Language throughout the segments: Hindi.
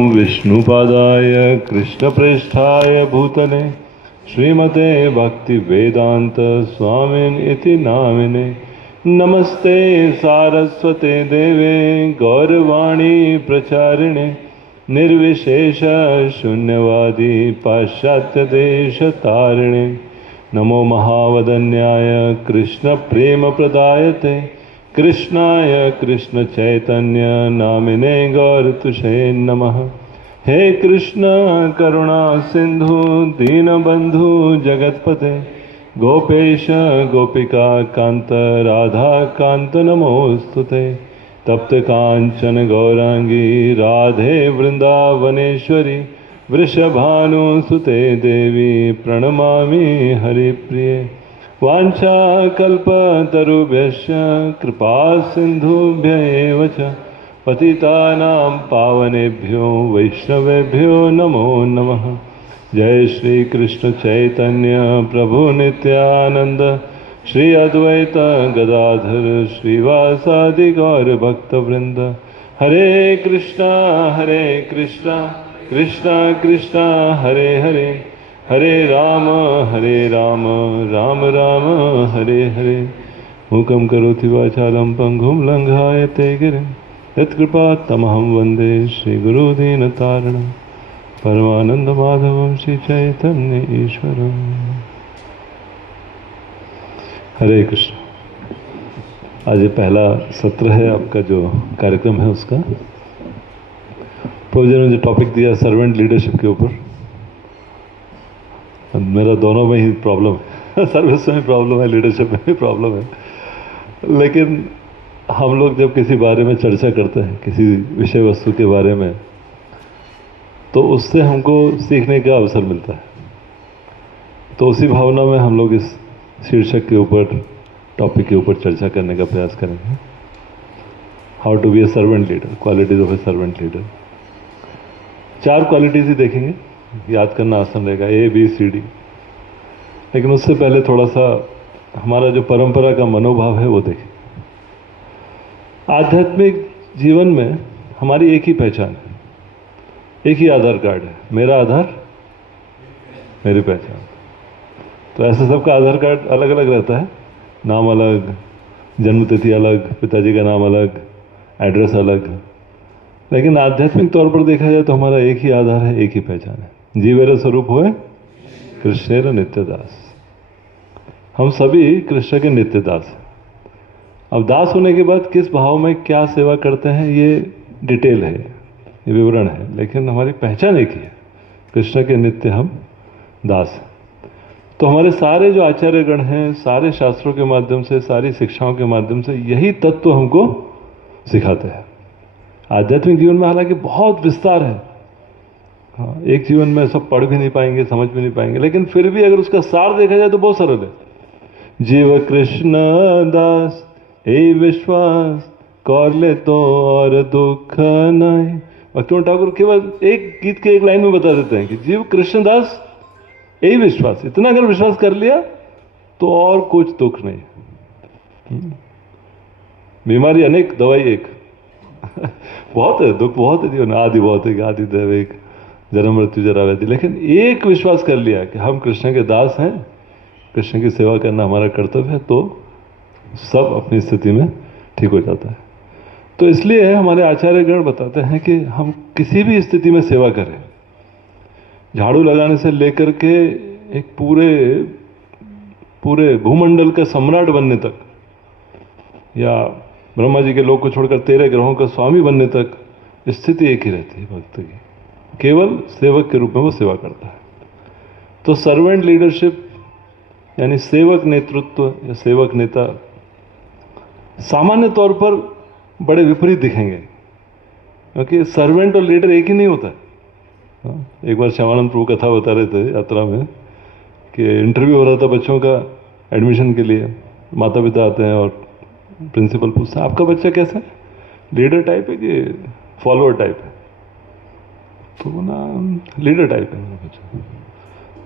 विष्णुपादाय कृष्णप्रेष्ठाय भूतले श्रीमते भक्तिवेदांत स्वामिन् इति नामिने। नमस्ते सारस्वते देवे गौरवाणी प्रचारिणे निर्विशेष शून्यवादी पाश्चात्यदेशतारिणे। नमो महावदन्याय कृष्ण प्रेम प्रदायते कृष्णाय कृष्ण चैतन्य नामिने गौरतुषे नमः। हे कृष्ण करुणा सिंधु दीनबंधु जगतपते गोपेश गोपिका कांत राधा कांत नमोस्तुते। तप्त कांचन गौरांगी राधे वृंदावनेश्वरी वृषभानुसुते देवी प्रणमामि हरिप्रिये। वाञ्छाकल्पतरुभ्यश्च कृपा सिन्धुभ्य एव च पतितानां पावनेभ्यो वैष्णवेभ्यो नमो नमः। जय श्री कृष्ण चैतन्य प्रभु नित्यानंद श्री अद्वैत गदाधर श्रीवासादि गौर भक्तवृंद। हरे कृष्णा कृष्णा कृष्णा हरे हरे हरे राम राम राम हरे हरे। मूकं करोति वाचालं पंगुं लंघायते गिरिं यत्कृपात्तमहं वन्दे श्रीगुरुदीनतारिणं परमानन्दमाधवं श्रीचैतन्य ईश्वरम्। हरे कृष्ण। आज ये पहला सत्र है आपका जो कार्यक्रम है उसका। प्रभु जी ने मुझे टॉपिक दिया सर्वेंट लीडरशिप के ऊपर। मेरा दोनों में ही प्रॉब्लम है सर्विस में भी प्रॉब्लम है, लीडरशिप में भी प्रॉब्लम है। लेकिन हम लोग जब किसी बारे में चर्चा करते हैं, किसी विषय वस्तु के बारे में, तो उससे हमको सीखने का अवसर मिलता है। तो उसी भावना में हम लोग इस शीर्षक के ऊपर, टॉपिक के ऊपर चर्चा करने का प्रयास करेंगे। How to be a servant leader, qualities of a servant leader. 4 qualities ही देखेंगे, याद करना आसान रहेगा, ABCD। लेकिन उससे पहले थोड़ा सा हमारा जो परंपरा का मनोभाव है वो देखें। आध्यात्मिक जीवन में हमारी एक ही पहचान है, एक ही आधार कार्ड है। मेरा आधार मेरी पहचान। तो ऐसे सबका आधार कार्ड अलग अलग रहता है, नाम अलग, जन्मतिथि अलग, पिताजी का नाम अलग, एड्रेस अलग। लेकिन आध्यात्मिक तौर पर देखा जाए तो हमारा एक ही आधार है, एक ही पहचान है। जीवेर स्वरूप होए कृष्णेर नित्यदास। हम सभी कृष्ण के नित्यदास हैं। अब दास होने के बाद किस भाव में क्या सेवा करते हैं ये डिटेल है, ये विवरण है, लेकिन हमारी पहचान एक ही है, कृष्ण के नित्य हम दास हैं। तो हमारे सारे जो आचार्यगण हैं, सारे शास्त्रों के माध्यम से, सारी शिक्षाओं के माध्यम से यही तत्व हमको सिखाते हैं। आध्यात्मिक जीवन में हालांकि बहुत विस्तार है, हाँ, एक जीवन में सब पढ़ भी नहीं पाएंगे, समझ भी नहीं पाएंगे, लेकिन फिर भी अगर उसका सार देखा जाए तो बहुत सरल है। जीव कृष्ण दास ए विश्वास कर ले तो और दुख नहीं। भक्तिवंत ठाकुर केवल एक गीत के एक लाइन में बता देते हैं कि जीव कृष्ण दास ए विश्वास, इतना अगर विश्वास कर लिया तो और कुछ दुख नहीं। बीमारी अनेक, दवाई एक बहुत है, दुख बहुत है जीवन, आदि बहुत है, आदि दैव एक, जन्म मृत्यु जरा व्याधि। लेकिन एक विश्वास कर लिया कि हम कृष्ण के दास हैं, कृष्ण की सेवा करना हमारा कर्तव्य है, तो सब अपनी स्थिति में ठीक हो जाता है। तो इसलिए हमारे आचार्यगण बताते हैं कि हम किसी भी स्थिति में सेवा करें, झाड़ू लगाने से लेकर के एक पूरे भूमंडल का सम्राट बनने तक, या ब्रह्मा जी के लोक को छोड़कर 13 ग्रहों का स्वामी बनने तक, स्थिति एक ही रहती है भक्त की। केवल सेवक के रूप में वो सेवा करता है। तो सर्वेंट लीडरशिप यानी सेवक नेतृत्व या सेवक नेता सामान्य तौर पर बड़े विपरीत दिखेंगे, क्योंकि सर्वेंट और लीडर एक ही नहीं होता है। एक बार श्यामानंद प्रभु कथा बता रहे थे यात्रा में कि इंटरव्यू हो रहा था बच्चों का एडमिशन के लिए। माता पिता आते हैं और प्रिंसिपल पूछता है आपका बच्चा कैसा है, लीडर टाइप है कि फॉलोअर टाइप है? तो वो ना लीडर टाइप है मेरा बच्चा।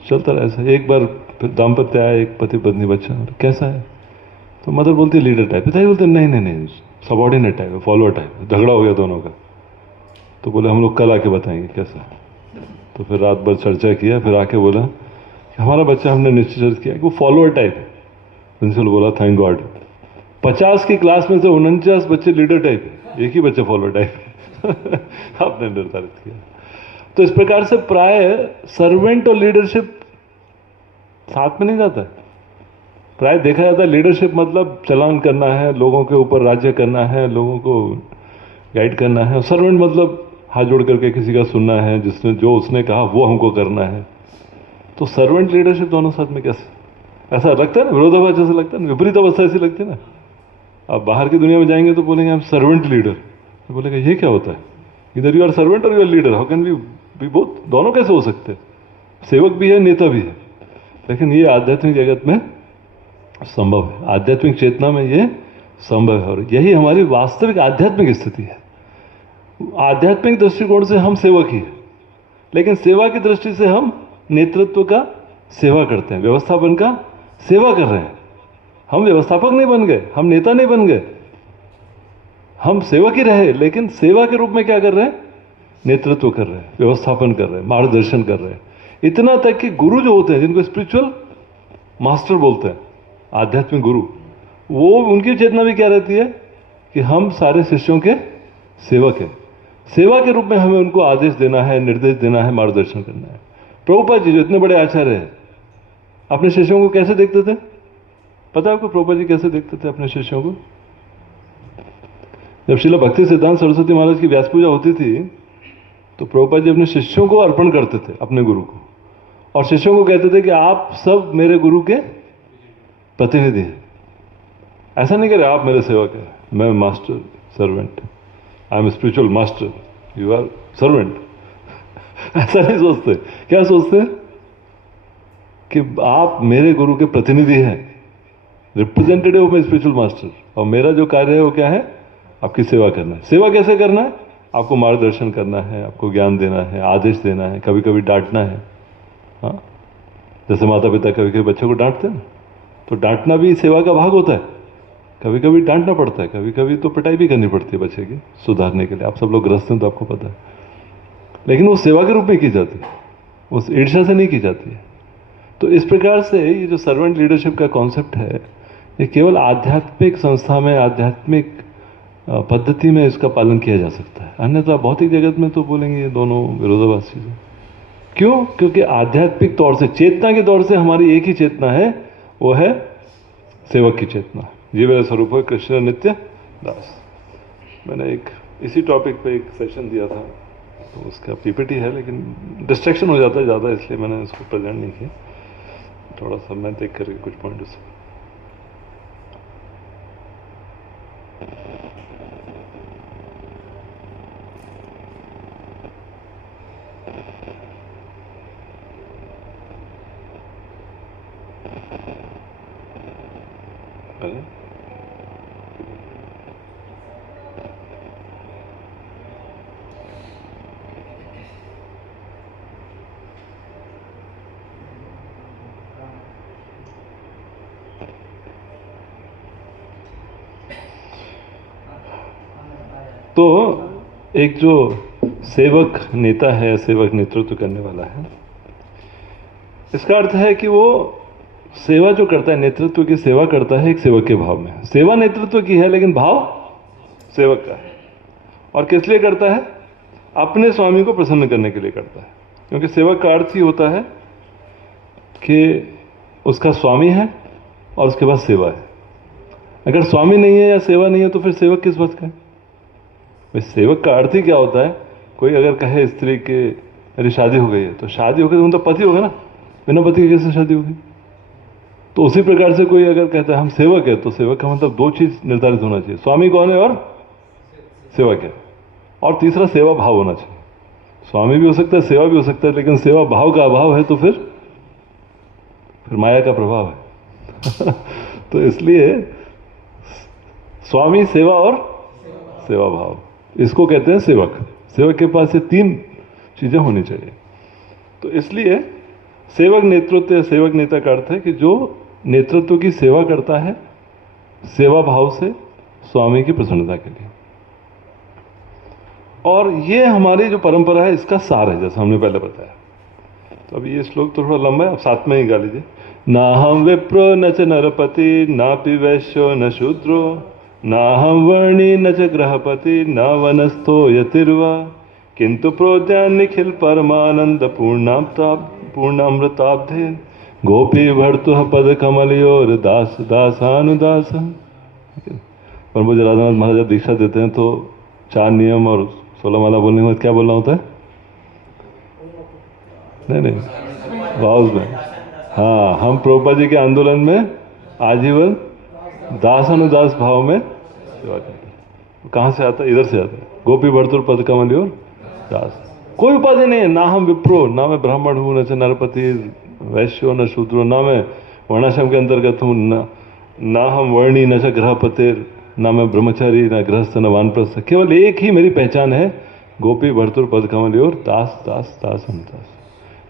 चलता रहा ऐसा। एक बार फिर दाम्पत्य आया, एक पति पत्नी बच्चा, कैसा है? तो मदर बोलती है लीडर टाइप, पिताजी बोलते नहीं नहीं नहीं सबॉर्डिनेट टाइप है, फॉलोअर टाइप है। झगड़ा हो गया दोनों का। तो बोले हम लोग कल आके बताएंगे कैसा। तो फिर रात भर चर्चा किया, फिर आके बोला कि हमारा बच्चा हमने निश्चित किया कि वो फॉलोअर टाइप है। प्रिंसिपल बोला थैंक गॉड, 50 की क्लास में से 49 बच्चे लीडर टाइप है, एक ही बच्चा फॉलोअर टाइप है। आपने निर्धारित किया। तो इस प्रकार से प्राय सर्वेंट और लीडरशिप साथ में नहीं जाता है। प्राय देखा जाता है लीडरशिप मतलब चलान करना है, लोगों के ऊपर राज्य करना है, लोगों को गाइड करना है। और सर्वेंट मतलब हाथ जोड़ करके किसी का सुनना है, जिसने जो उसने कहा वो हमको करना है। तो सर्वेंट लीडरशिप दोनों साथ में कैसे? ऐसा लगता है ना, विरोधाभास जैसे लगता है ना, विपरीत अवस्था ऐसी लगती है ना। आप बाहर की दुनिया में जाएंगे तो बोलेंगे हम सर्वेंट लीडर, तो बोलेगा ये क्या होता है? इधर यू आर सर्वेंट और you are leader, how can be both? दोनों कैसे हो सकते हैं? सेवक भी है, नेता भी है। लेकिन ये आध्यात्मिक जगत में संभव है, आध्यात्मिक चेतना में ये संभव है। और यही हमारी वास्तविक आध्यात्मिक स्थिति है। आध्यात्मिक दृष्टिकोण से हम सेवक ही है, लेकिन सेवा की दृष्टि से हम नेतृत्व का सेवा करते हैं, व्यवस्थापन का सेवा कर रहे हैं। हम व्यवस्थापक नहीं बन गए, हम नेता नहीं बन गए, हम सेवक ही रहे, लेकिन सेवा के रूप में क्या कर रहे हैं? नेतृत्व कर रहे हैं, व्यवस्थापन कर रहे हैं, मार्गदर्शन कर रहे हैं। इतना तक कि गुरु जो होते हैं, जिनको स्पिरिचुअल मास्टर बोलते हैं, आध्यात्मिक गुरु, वो उनकी चेतना भी क्या रहती है कि हम सारे शिष्यों के सेवक हैं। सेवा के रूप में हमें उनको आदेश देना है, निर्देश देना है, मार्गदर्शन करना है। प्रभुपाद जी जो इतने बड़े आचार्य हैं, अपने शिष्यों को कैसे देखते थे? पता है आपको प्रभुपाद जी कैसे देखते थे अपने शिष्यों को? जब श्रील भक्ति सिद्धांत सरस्वती महाराज की व्यास पूजा होती थी, तो प्रभुपाद जी अपने शिष्यों को अर्पण करते थे, अपने गुरु को, और शिष्यों को कहते थे कि आप सब मेरे गुरु के प्रतिनिधि हैं। ऐसा नहीं कह रहे आप मेरे सेवक हैं, मैं master servant, I am spiritual master, you are servant. ऐसा नहीं सोचते। क्या सोचते हैं? कि आप मेरे गुरु के प्रतिनिधि हैं, representative of my spiritual master, और मेरा जो कार्य है वो क्या है? आपकी सेवा करना है। सेवा कैसे करना है? आपको मार्गदर्शन करना है, आपको ज्ञान देना है, आदेश देना है, कभी कभी डांटना है। हाँ, जैसे माता पिता कभी कभी बच्चों को डांटते हैं ना, तो डांटना भी सेवा का भाग होता है। कभी कभी डांटना पड़ता है, कभी कभी तो पिटाई भी करनी पड़ती है बच्चे की सुधारने के लिए। आप सब लोग ग्रस्त हैं तो आपको पता है। लेकिन वो सेवा के रूप में की जाती है, उस ईर्ष्या से नहीं की जाती है। तो इस प्रकार से ये जो सर्वेंट लीडरशिप का कॉन्सेप्ट है, ये केवल आध्यात्मिक संस्था में, आध्यात्मिक पद्धति में इसका पालन किया जा सकता है। अन्यथा भौतिक जगत में तो बोलेंगे ये दोनों विरोधाभासी है। क्यों? क्योंकि आध्यात्मिक तौर से, चेतना के तौर से हमारी एक ही चेतना है, वो है सेवक की चेतना। ये मेरा स्वरूप है कृष्ण नित्य दास। मैंने एक इसी टॉपिक पे एक सेशन दिया था, तो उसका पीपीटी है, लेकिन डिस्ट्रैक्शन हो जाता है ज़्यादा, इसलिए मैंने इसको प्रेजेंट नहीं किया। थोड़ा सा मैं देख करके कुछ पॉइंट उसमें। तो एक जो सेवक नेता है, सेवक नेतृत्व करने वाला है, इसका अर्थ है कि वो सेवा जो करता है, नेतृत्व की सेवा करता है एक सेवक के भाव में। सेवा नेतृत्व की है, लेकिन भाव सेवक का है। और किस लिए करता है? अपने स्वामी को प्रसन्न करने के लिए करता है। क्योंकि सेवक का अर्थ ही होता है कि उसका स्वामी है और उसके बाद सेवा है। अगर स्वामी नहीं है या सेवा नहीं है तो फिर सेवक किस बात का है? सेवक का अर्थ ही क्या होता है? कोई अगर कहे स्त्री के मेरी शादी हो गई है, तो शादी हो गई तो मतलब पति होगा ना, बिना पति के कैसे शादी होगी? तो उसी प्रकार से कोई अगर कहता है हम सेवक है, तो सेवक का मतलब दो चीज निर्धारित होना चाहिए, स्वामी कौन है और सेवक है। और तीसरा सेवा भाव होना चाहिए। स्वामी भी हो सकता है, सेवा भी हो सकता है, लेकिन सेवा भाव का अभाव है तो फिर माया का प्रभाव है। तो इसलिए स्वामी, सेवा और सेवा भाव, इसको कहते हैं सेवक। सेवक के पास ये तीन चीजें होनी चाहिए। तो इसलिए सेवक नेतृत्व या सेवक नेता का अर्थ है कि जो नेतृत्व की सेवा करता है सेवा भाव से स्वामी की प्रसन्नता के लिए। और ये हमारी जो परंपरा है इसका सार है, जैसा हमने पहले बताया। तो अभी ये श्लोक तो थोड़ा लंबा है, अब साथ में ही गा लीजिए। ना हम विप्रो न च नरपति नापि वैश्यो न शूद्रो ना हम वर्णी न च ग्रहपति न वनस्थो यतिर्वा किंतु प्रोद्यान निखिल परमानंद पूर्णामृताब्धे गोपी भर्तु पद कमलियोर दास दासानुदास। पर मुझे राधानाथ महाराज दीक्षा देते हैं तो 4 नियम और 16 माला बोलने में क्या बोलना होता है? नहीं, वाउज में। हाँ, हम प्रभुपाद जी के आंदोलन में आजीवन दास अनुदास भाव में सेवा करते हैं। कहाँ से आता है? इधर से आता है। गोपी भर्तुर पद कमलियोर दास। कोई उपाधि नहीं है, ना हम विप्रो, ना मैं ब्राह्मण हूँ, न नरपति वैश्यो न शूद्रो, ना मैं वर्णाश्रम के अंतर्गत हूँ, ना हम वर्णी न ग्रहपतिर, ना मैं ब्रह्मचारी न गृहस्थ न वानप्रस्थ। केवल एक ही मेरी पहचान है, गोपी भर्तुर पद कमलियोर दास दास दास अनुदास।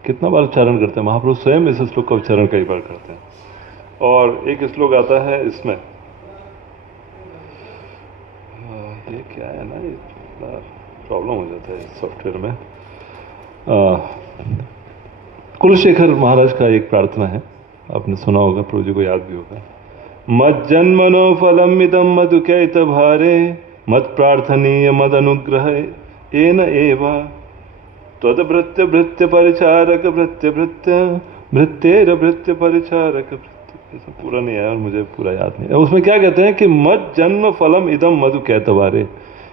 कितना बार उच्चारण करते हैं महाप्रभु स्वयं, इस श्लोक का उच्चारण कई बार करते हैं। और एक श्लोक आता है इसमें, ये क्या है ना, ये प्रॉब्लम हो जाता है सॉफ्टवेयर में। कुलशेखर महाराज का एक प्रार्थना है, आपने सुना होगा, प्रभु जी को याद भी होगा। मद जन्मनो फलम इदम मधुकैत भारे मत प्रार्थनीय मद अनुग्रह एन एवा त्वद भृत्य भृत्य परिचारक भृत्य भृत्य भृत्येर भृत्य परिचारक। ऐसा पूरा नहीं है और मुझे पूरा याद नहीं है। उसमें क्या कहते हैं कि मत जन्म फलम इदम मधु कैतवारे।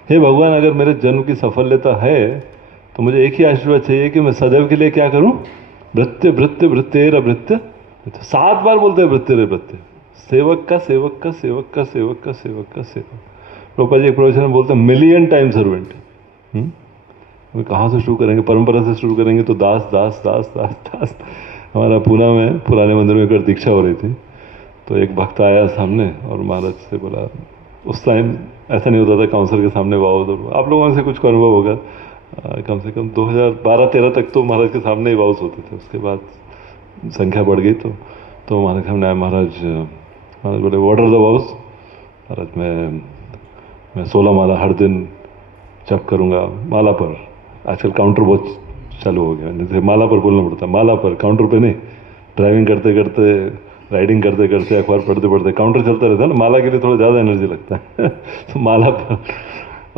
हे भगवान, अगर मेरे जन्म की सफलता है तो मुझे एक ही आशीर्वाद चाहिए कि मैं सदैव के लिए क्या करूं? भृत्य भृत्य भृत्येर भृत्य। 7 बार बोलते हैं भृत्य रे भृत्य, सेवक का सेवक का सेवक का सेवक का सेवक का सेवक। प्रभुपाद जी एक प्रवचन में बोलते हैं मिलियन टाइम सर्वेंट। कहाँ से शुरू करेंगे? परंपरा से शुरू करेंगे तो दास दास दास दास दास। हमारा पूना में पुराने मंदिर में एक दीक्षा हो रही थी, तो एक भक्त आया सामने और महाराज से बोला, उस टाइम ऐसा नहीं होता था काउंसलर के सामने वाउज, और आप लोगों से कुछ अनुभव होगा, कम से कम 2012-13 तक तो महाराज के सामने ही वाउज होते थे। उसके बाद संख्या बढ़ गई तो महाराज के सामने आया। महाराज बोले व्हाट आर द वाउज? महाराज मैं 16 माला हर दिन जप करूँगा माला पर। आजकल काउंटर बहुत चालू हो गया, जैसे माला पर बोलना पड़ता है, माला पर, काउंटर पे नहीं। ड्राइविंग करते करते, राइडिंग करते करते, अखबार पढ़ते पढ़ते काउंटर चलता रहता है ना, माला के लिए थोड़ा ज़्यादा एनर्जी लगता है तो माला पर।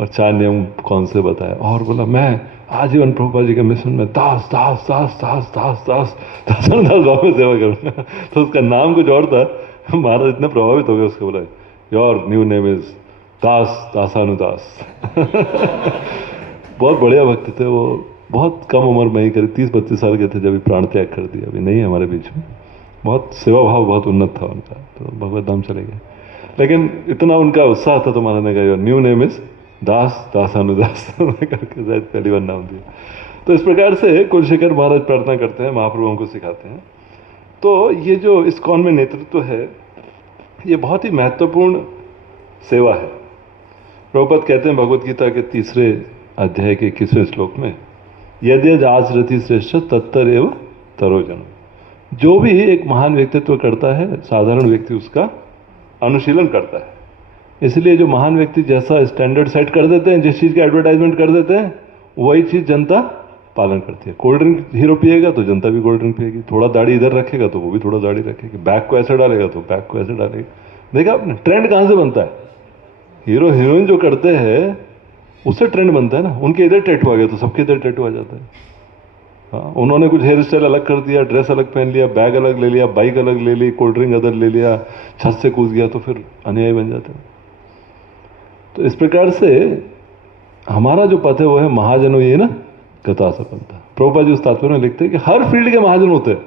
और 4 नियम कौन से बताया, और बोला मैं आजीवन प्रभुपाद जी के मिशन में दास दास दास दास दास दास दास भाव में सेवा करूँगा। तो उसका नाम कुछ और था। महाराज इतने प्रभावित हो गए उसके, बोला योर न्यू नेम इज दास दासानुदास। बहुत बढ़िया भक्त थे वो, बहुत कम उम्र में ही, करीब 30-32 साल के थे जब प्राण त्याग कर दिया। अभी नहीं है हमारे बीच में। बहुत सेवा भाव बहुत उन्नत था उनका, तो भगवत धाम चले गए। लेकिन इतना उनका उत्साह था तो महाराज ने कहा न्यू नेम इज दास दासानुदास करके शायद पहली बार नाम दिया। तो इस प्रकार से कुलशेखर महाराज प्रार्थना करते हैं, महाप्रभु हमको सिखाते हैं। तो ये जो इस्कॉन में नेतृत्व है, ये बहुत ही महत्वपूर्ण सेवा है। प्रभुपाद कहते हैं भगवत गीता के 3 अध्याय के 21वें श्लोक में, यद्यद आचरति श्रेष्ठ तत्तर एव तरोजन। जो भी एक महान व्यक्तित्व करता है, साधारण व्यक्ति उसका अनुशीलन करता है। इसलिए जो महान व्यक्ति जैसा स्टैंडर्ड सेट कर देते हैं, जिस चीज़ की एडवर्टाइजमेंट कर देते हैं, वही चीज़ जनता पालन करती है। कोल्ड ड्रिंक हीरो पिएगा तो जनता भी कोल्ड ड्रिंक पिएगी। थोड़ा दाढ़ी इधर रखेगा तो वो भी थोड़ा दाढ़ी रखेगी। बैग को ऐसे डालेगा तो बैग को ऐसे डालेगा। देखा आपने, ट्रेंड कहाँ से बनता है? हीरो हीरोइन जो करते हैं उससे ट्रेंड बनता है ना। उनके इधर टैटू आ गया तो सबके इधर टैटू आ जाता है। हाँ, उन्होंने कुछ हेयर स्टाइल अलग कर दिया, ड्रेस अलग पहन लिया, बैग अलग ले लिया, बाइक अलग ले ली, कोल्ड ड्रिंक अदर ले लिया, छत से कूद गया, तो फिर अनुयायी बन जाते हैं। तो इस प्रकार से हमारा जो पथ है वो है महाजनों ये ना कथा सपनता। प्रभुपाद जी उस तात्पर्य में लिखते हैं कि हर फील्ड के महाजन होते हैं।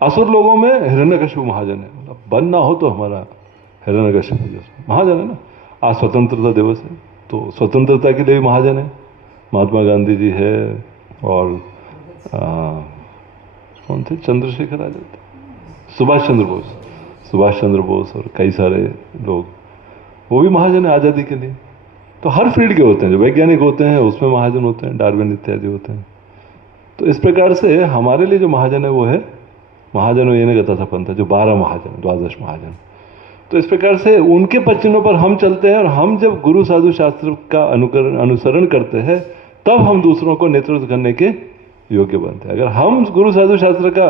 असुर लोगों में हिरण्यकशिपु महाजन है, मतलब बनना हो तो हमारा हिरण्यकशिपु महाजन है ना। आज स्वतंत्रता दिवस है तो स्वतंत्रता के लिए भी महाजन है। महात्मा गांधी जी है, और कौन थे, चंद्रशेखर आजाद, सुभाष चंद्र बोस और कई सारे लोग, वो भी महाजन है आज़ादी के लिए। तो हर फील्ड के होते हैं, जो वैज्ञानिक होते हैं उसमें महाजन होते हैं, डार्विन इत्यादि होते हैं। तो इस प्रकार से हमारे लिए जो महाजन है वो है महाजन ये गता था पंथ, जो 12 महाजन, 12 महाजन। तो इस प्रकार से उनके पद पर हम चलते हैं, और हम जब गुरु साधु शास्त्र का अनुसरण करते हैं तब हम दूसरों को नेतृत्व करने के योग्य बनते हैं। अगर हम गुरु साधु शास्त्र का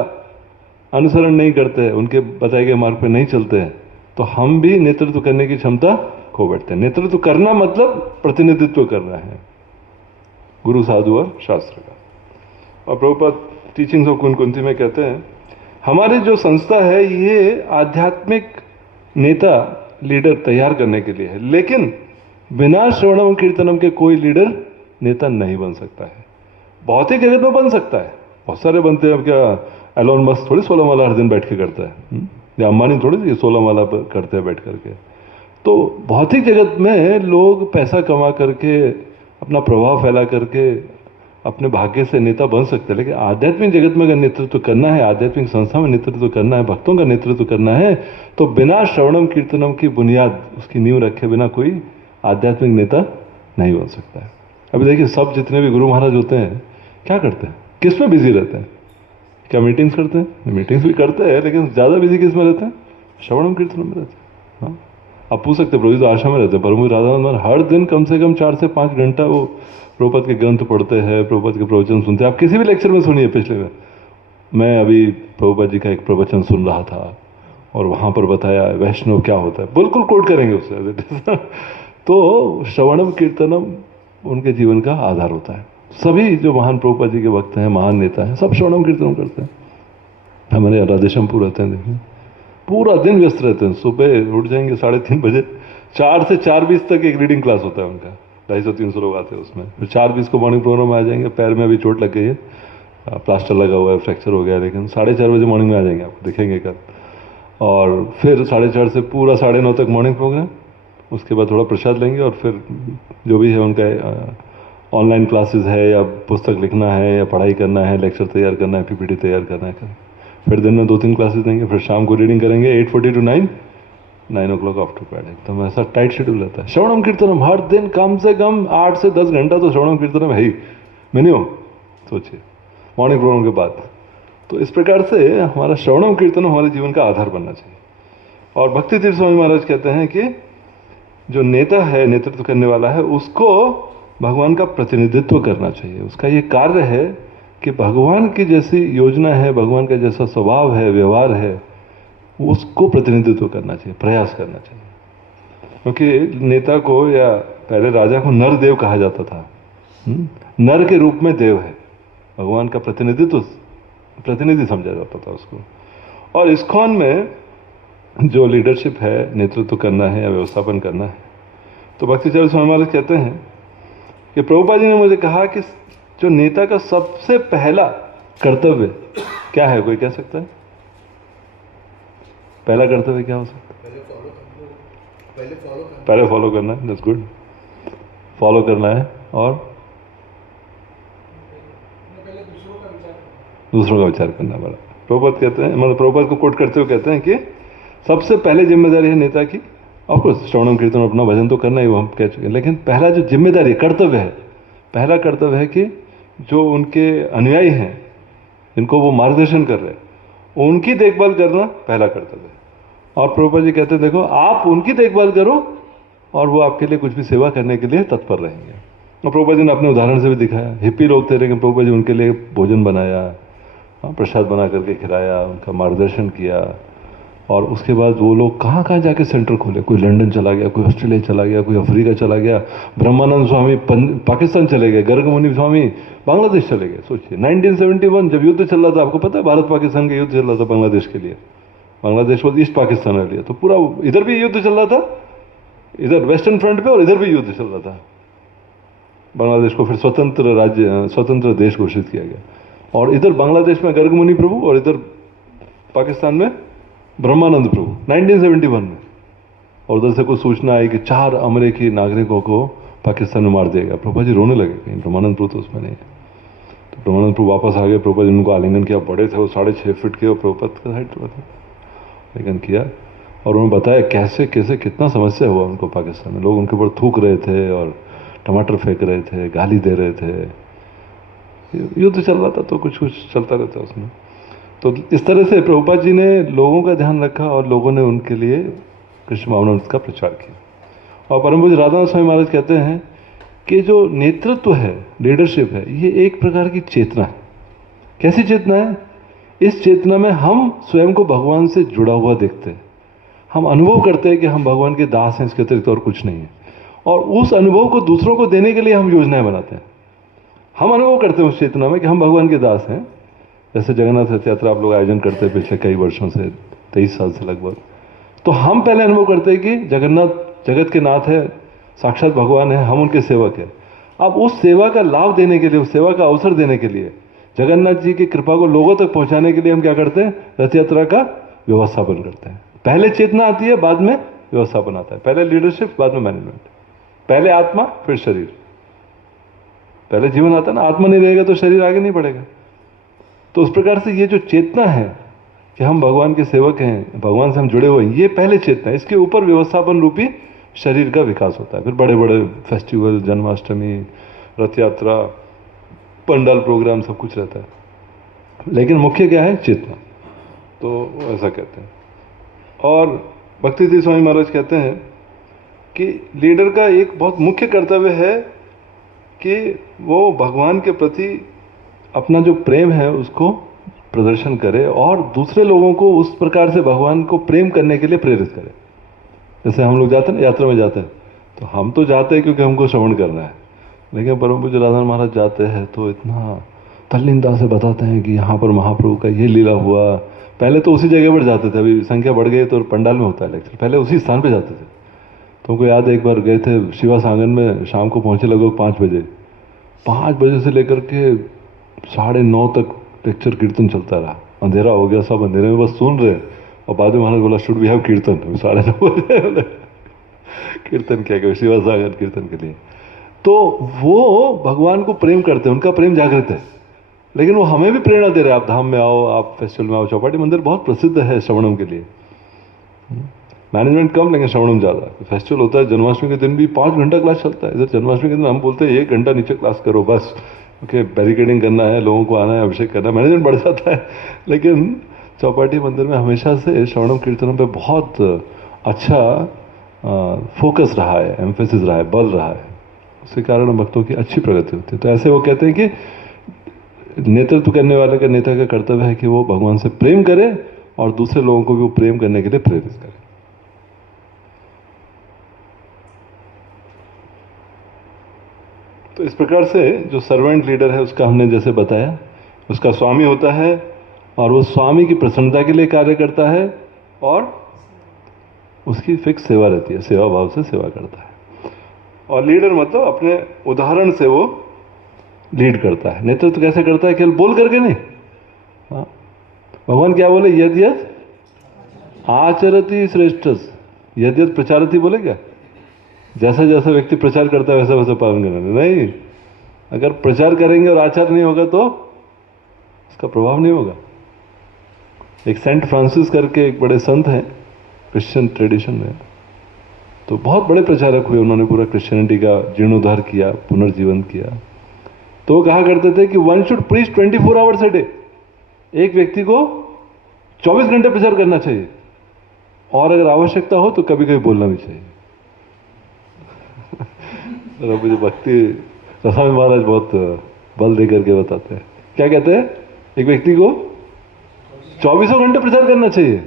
अनुसरण नहीं करते, उनके बताए गए मार्ग पर नहीं चलते हैं, तो हम भी नेतृत्व करने की क्षमता खो बैठते हैं। नेतृत्व करना मतलब प्रतिनिधित्व करना है गुरु साधु और शास्त्र का। और प्रभुपाद टीचिंग्स ऑफ कुंती में कहते हैं, हमारी जो संस्था है ये आध्यात्मिक नेता लीडर तैयार करने के लिए है, लेकिन बिना श्रवणम कीर्तनम के कोई लीडर नेता नहीं बन सकता है। भौतिक जगत में बन सकता है, बहुत सारे बनते हैं। अब क्या एलोन मस्क थोड़ी 16 माला हर दिन बैठ के करता है, या अंबानी थोड़ी 16 माला करते हैं बैठ करके। तो भौतिक जगत में लोग पैसा कमा करके, अपना प्रभाव फैला करके अपने भाग्य से नेता बन सकते हैं, लेकिन आध्यात्मिक जगत में अगर नेतृत्व करना है, आध्यात्मिक संस्था में नेतृत्व करना है, भक्तों का नेतृत्व करना है, तो बिना श्रवणम कीर्तनम की बुनियाद, उसकी नींव रखे बिना कोई आध्यात्मिक नेता नहीं बन सकता है। अभी देखिए, सब जितने भी गुरु महाराज होते हैं क्या करते हैं, किस में बिजी रहते हैं? क्या मीटिंग्स करते हैं? मीटिंग्स भी करते हैं, लेकिन ज़्यादा बिजी किस में रहते हैं? श्रवणम कीर्तनम में रहते हैं। हाँ, आप पूछ सकते हैं, प्रभु तो आश्रम में रहते हैं, परम राधा हर दिन कम से कम 4 से 5 घंटा वो प्रभुपाद के ग्रंथ पढ़ते हैं, प्रभुपाद के प्रवचन सुनते हैं। आप किसी भी लेक्चर में सुनिए, पिछले में मैं अभी प्रभुपाद जी का एक प्रवचन सुन रहा था और वहाँ पर बताया वैष्णव क्या होता है, बिल्कुल कोट करेंगे उससे। तो श्रवणम कीर्तनम उनके जीवन का आधार होता है। सभी जो महान प्रभुपाद जी के भक्त हैं, महान नेता हैं, सब श्रवणम कीर्तनम करते हैं। हमारे राधेश्यामपुर रहते हैं, देखिए पूरा दिन व्यस्त रहते हैं। सुबह उठ जाएंगे 3:30 बजे, 4 से 4:20 तक एक रीडिंग क्लास होता है उनका, 250-300 लोग आते हैं उसमें। फिर 4:20 को मॉर्निंग प्रोग्राम में आ जाएंगे। पैर में अभी चोट लग गई है, प्लास्टर लगा हुआ है, फ्रैक्चर हो गया है, लेकिन 4:30 बजे मॉर्निंग में आ जाएंगे, आपको दिखेंगे कल। और फिर 4:30 से पूरा 9:30 तक मॉर्निंग प्रोग्राम, उसके बाद थोड़ा प्रसाद लेंगे, और फिर जो भी है उनका ऑनलाइन क्लासेस है, या पुस्तक लिखना है, या पढ़ाई करना है, लेक्चर तैयार करना है, पीपीटी तैयार करना है। फिर दिन में 2-3 क्लासेस देंगे, फिर शाम को रीडिंग करेंगे 8:40 to 9 o'clock of to pad. एकदम ऐसा टाइट शेड्यूल रहता है। श्रवणम कीर्तनम हर दिन कम से कम 8 से 10 घंटा तो श्रवणम कीर्तनम है ही मिनिमम, सोचिए, मॉर्निंग प्रोग्राम के बाद। तो इस प्रकार से हमारा श्रवणम कीर्तनम हमारे जीवन का आधार बनना चाहिए। और भक्ति तीर्थ स्वामी महाराज कहते हैं कि जो नेता है, नेतृत्व करने वाला है, उसको भगवान का प्रतिनिधित्व करना चाहिए। उसका ये कार्य है कि भगवान की जैसी योजना है, भगवान का जैसा स्वभाव है, व्यवहार है, उसको प्रतिनिधित्व करना चाहिए, प्रयास करना चाहिए। क्योंकि नेता को, या पहले राजा को, नर देव कहा जाता था। नर के रूप में देव है, भगवान का प्रतिनिधि समझा जाता था उसको। और इस्कॉन में जो लीडरशिप है, नेतृत्व करना है या व्यवस्थापन करना है, तो भक्ति चरण स्वामी महाराज कहते हैं कि प्रभुपाद जी ने मुझे कहा कि जो नेता का सबसे पहला कर्तव्य क्या है, कोई कह सकता है? पहला कर्तव्य क्या हो सकता है? पहले फॉलो करना है। दैट्स गुड, फॉलो करना है। और दूसरों का विचार करना है। बड़ा प्रभुपाद कहते हैं, मतलब प्रभुपाद को कोट करते हुए कहते हैं कि सबसे पहले जिम्मेदारी है नेता की, ऑफकोर्स श्रवणम कीर्तन अपना भजन तो करना ही, वो हम कह चुके हैं, लेकिन पहला जो जिम्मेदारी, कर्तव्य है, पहला कर्तव्य है कि जो उनके अनुयायी हैं, जिनको वो मार्गदर्शन कर रहे हैं, उनकी देखभाल करना पहला कर्तव्य है। और प्रभुपाद जी कहते हैं, देखो आप उनकी देखभाल करो और वो आपके लिए कुछ भी सेवा करने के लिए तत्पर रहेंगे। और प्रभुपाद जी ने अपने उदाहरण से भी दिखाया। हिप्पी लोग थे, लेकिन प्रभुपाद जी उनके लिए भोजन बनाया, प्रसाद बना करके खिलाया, उनका मार्गदर्शन किया। और उसके बाद वो लोग कहाँ कहाँ जाके सेंटर खोले। कोई लंदन चला गया, कोई ऑस्ट्रेलिया चला गया, कोई अफ्रीका चला गया, ब्रह्मानंद स्वामी पाकिस्तान चले गए, गर्ग मुनि स्वामी बांग्लादेश चले गए। सोचिए 1971 जब युद्ध चल रहा था, आपको पता है भारत पाकिस्तान का युद्ध चल रहा था बांग्लादेश के लिए, बांग्लादेश को ईस्ट पाकिस्तान ने लिया, तो पूरा इधर भी युद्ध चल रहा था, इधर वेस्टर्न फ्रंट पे, और इधर भी युद्ध चल रहा था। बांग्लादेश को फिर स्वतंत्र राज्य, स्वतंत्र देश घोषित किया गया। और इधर बांग्लादेश में गर्ग मुनि प्रभु, और इधर पाकिस्तान में ब्रह्मानंद प्रभु 1971 में। और उधर से कोई सूचना आई कि 4 अमेरिकी नागरिकों को पाकिस्तान में मार दिया गया। प्रभुपाद जी रोने लगे, कहीं ब्रह्मानंद प्रभु तो उसमें नहीं है। तो ब्रह्मानंद प्रभु वापस आ गए। प्रभुपाद जी उनको आलिंगन किया, बड़े थे वो, 6.5 फीट के, और प्रभुपाद का हाइट था, आलिंगन किया और उन्होंने बताया कैसे कैसे कितना समस्या हुआ उनको पाकिस्तान में। लोग उनके ऊपर थूक रहे थे और टमाटर फेंक रहे थे, गाली दे रहे थे। युद्ध चल रहा था तो कुछ कुछ चलता रहता उसमें। तो इस तरह से प्रभुपाद जी ने लोगों का ध्यान रखा और लोगों ने उनके लिए कृष्ण भावनामृत का प्रचार किया। और परम पूज्य राधानाथ स्वामी महाराज कहते हैं कि जो नेतृत्व है, लीडरशिप है, ये एक प्रकार की चेतना है। कैसी चेतना है? इस चेतना में हम स्वयं को भगवान से जुड़ा हुआ देखते हैं, हम अनुभव करते हैं कि हम भगवान के दास हैं, इसके अतिरिक्त और कुछ नहीं है। और उस अनुभव को दूसरों को देने के लिए हम योजनाएं बनाते हैं। हम अनुभव करते हैं उस चेतना में कि हम भगवान के दास हैं। जैसे जगन्नाथ रथ यात्रा आप लोग आयोजन करते हैं पिछले कई वर्षों से, 23 साल से लगभग। तो हम पहले अनुभव करते हैं कि जगन्नाथ जगत के नाथ है, साक्षात भगवान है, हम उनके सेवक हैं। अब उस सेवा का लाभ देने के लिए, उस सेवा का अवसर देने के लिए, जगन्नाथ जी की कृपा को लोगों तक पहुंचाने के लिए हम क्या करते हैं? रथ यात्रा का व्यवस्थापन करते हैं। पहले चेतना आती है, बाद में व्यवस्थापन आता है। पहले लीडरशिप, बाद में मैनेजमेंट। पहले आत्मा, फिर शरीर। पहले जीवन आता है ना, आत्मा नहीं रहेगा तो शरीर आगे नहीं बढ़ेगा। तो उस प्रकार से ये जो चेतना है कि हम भगवान के सेवक हैं, भगवान से हम जुड़े हुए हैं, ये पहले चेतना है। इसके ऊपर व्यवस्थापन रूपी शरीर का विकास होता है। फिर बड़े बड़े फेस्टिवल, जन्माष्टमी, रथ यात्रा, पंडाल प्रोग्राम, सब कुछ रहता है। लेकिन मुख्य क्या है? चेतना। तो ऐसा कहते हैं। और भक्ति स्वामी महाराज कहते हैं कि लीडर का एक बहुत मुख्य कर्तव्य है कि वो भगवान के प्रति अपना जो प्रेम है उसको प्रदर्शन करे और दूसरे लोगों को उस प्रकार से भगवान को प्रेम करने के लिए प्रेरित करे। जैसे हम लोग जाते हैं ना, यात्रा में जाते हैं, तो हम तो जाते हैं क्योंकि हमको श्रवण करना है, लेकिन परम पूज्य राधा महाराज जाते हैं तो इतना तल्लीनता से बताते हैं कि यहाँ पर महाप्रभु का ये लीला हुआ। पहले तो उसी जगह पर जाते थे, अभी संख्या बढ़ गई तो पंडाल में होता है लेक्चर, पहले उसी स्थान पे जाते थे। तुमको याद है एक बार गए थे शिवा सांगन में, शाम को पहुंचे लगभग 5 बजे। 5 बजे से लेकर के 9:30 तक लेक्चर कीर्तन चलता रहा। अंधेरा हो गया, सब अंधेरे में बस सुन रहे। और बाद में महाराज बोला शुड वी हैव कीर्तन, 9:30 बजे कीर्तन क्या गया शिवा सांगन कीर्तन के लिए। तो वो भगवान को प्रेम करते हैं, उनका प्रेम जागृत है। लेकिन वो हमें भी प्रेरणा दे रहे हैं, आप धाम में आओ, आप फेस्टिवल में आओ। चौपाटी मंदिर बहुत प्रसिद्ध है श्रवणम के लिए। मैनेजमेंट कम, लेकिन श्रवणम ज़्यादा। फेस्टिवल होता है, जन्माष्टमी के दिन भी 5 घंटा क्लास चलता है। इधर जन्माष्टमी के दिन हम बोलते हैं 1 घंटा नीचे क्लास करो बस, ओके, बैरिकेडिंग करना है, लोगों को आना है, अभिषेक करना है, मैनेजमेंट बढ़ जाता है। लेकिन चौपाटी मंदिर में हमेशा से श्रवणम कीर्तनों पर बहुत अच्छा फोकस रहा है, एम्फेसिस रहा है, बल रहा है। उसके कारण भक्तों की अच्छी प्रगति होती है। तो ऐसे वो कहते हैं कि नेतृत्व करने वाले का, नेता का कर्तव्य है कि वो भगवान से प्रेम करे और दूसरे लोगों को भी वो प्रेम करने के लिए प्रेरित करे। तो इस प्रकार से जो सर्वेंट लीडर है उसका हमने जैसे बताया, उसका स्वामी होता है और वो स्वामी की प्रसन्नता के लिए कार्य करता है और उसकी फिक्स सेवा रहती है, सेवा भाव से सेवा करता है। और लीडर मतलब अपने उदाहरण से वो लीड करता है। नेतृत्व कैसे करता है? केवल बोल करके नहीं। हाँ, भगवान क्या बोले? यद यद आचरति श्रेष्ठस, यद यद प्रचारति बोले क्या? जैसा जैसा व्यक्ति प्रचार करता है वैसा वैसा पालन करना नहीं। अगर प्रचार करेंगे और आचार नहीं होगा तो इसका प्रभाव नहीं होगा। एक सेंट फ्रांसिस करके एक बड़े संत हैं क्रिश्चियन ट्रेडिशन में, तो बहुत बड़े प्रचारक हुए। उन्होंने पूरा क्रिश्चियनिटी का जीर्णोद्धार किया, पुनर्जीवन किया। तो वो कहा करते थे कि one should preach 24 hours a day. एक व्यक्ति को 24 घंटे प्रचार करना चाहिए और अगर आवश्यकता हो तो कभी कभी बोलना भी चाहिए। मुझे भक्ति रसामी महाराज बहुत बल दे करके बताते हैं। क्या कहते हैं? एक व्यक्ति को 24 घंटे प्रचार करना चाहिए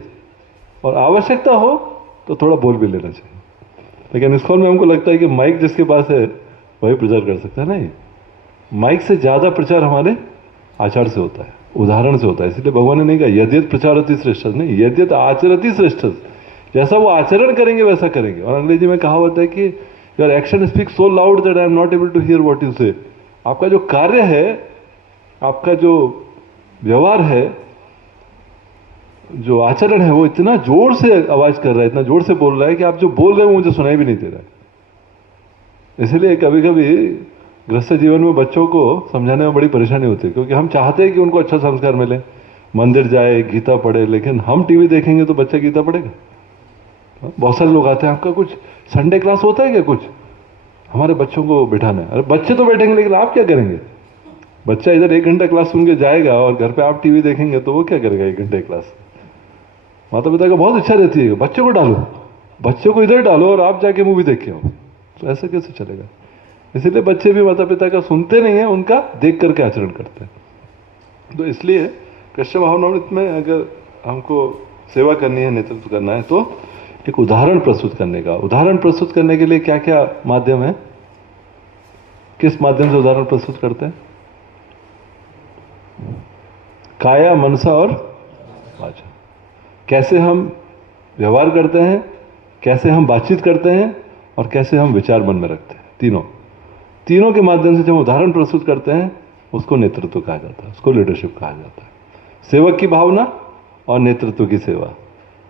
और आवश्यकता हो तो थोड़ा बोल भी लेना चाहिए। लेकिन इस्कॉन में हमको लगता है कि माइक जिसके पास है वही प्रचार कर सकता है। नहीं, माइक से ज्यादा प्रचार हमारे आचार से होता है, उदाहरण से होता है। इसलिए भगवान ने नहीं कहा यद्यत प्रचारति श्रेष्ठ, नहीं, यद्यत आचरति श्रेष्ठ। जैसा वो आचरण करेंगे वैसा करेंगे। और अंग्रेजी में कहावत है कि your action speak so loud that I am not able to hear what you say. आपका जो कार्य है, आपका जो व्यवहार है, जो आचरण है, वो इतना जोर से आवाज कर रहा है, इतना जोर से बोल रहा है कि आप जो बोल रहे हो मुझे सुनाई भी नहीं दे रहा है। इसलिए कभी कभी गृहस्थ जीवन में बच्चों को समझाने में बड़ी परेशानी होती है, क्योंकि हम चाहते हैं कि उनको अच्छा संस्कार मिले, मंदिर जाए, गीता पढ़े, लेकिन हम टीवी देखेंगे तो बच्चा गीता पढ़ेगा? बहुत सारे लोग आते हैं, आपका कुछ संडे क्लास होता है क्या? कुछ हमारे बच्चों को बिठाना है। अरे बच्चे तो बैठेंगे, लेकिन आप क्या करेंगे? बच्चा इधर 1 घंटा क्लास सुन के जाएगा और घर पे आप टीवी देखेंगे तो वो क्या करेगा 1 घंटे क्लास? माता पिता का बहुत इच्छा रहती है बच्चे को डालो, बच्चों को इधर डालो और आप जाके मूवी देख के आओ, तो ऐसा कैसे चलेगा? इसीलिए बच्चे भी माता पिता का सुनते नहीं है, उनका देख करके आचरण करते हैं। तो इसलिए कृष्ण भावनामृत में अगर हमको सेवा करनी है, नेतृत्व करना है, तो एक उदाहरण प्रस्तुत करने का, उदाहरण प्रस्तुत करने के लिए क्या क्या माध्यम है, किस माध्यम से उदाहरण प्रस्तुत करते हैं? काया, मनसा और वाचा। कैसे हम व्यवहार करते हैं, कैसे हम बातचीत करते हैं और कैसे हम विचार मन में रखते हैं, तीनों के माध्यम से जब उदाहरण प्रस्तुत करते हैं उसको नेतृत्व कहा जाता है, उसको लीडरशिप कहा जाता है। सेवक की भावना और नेतृत्व की सेवा,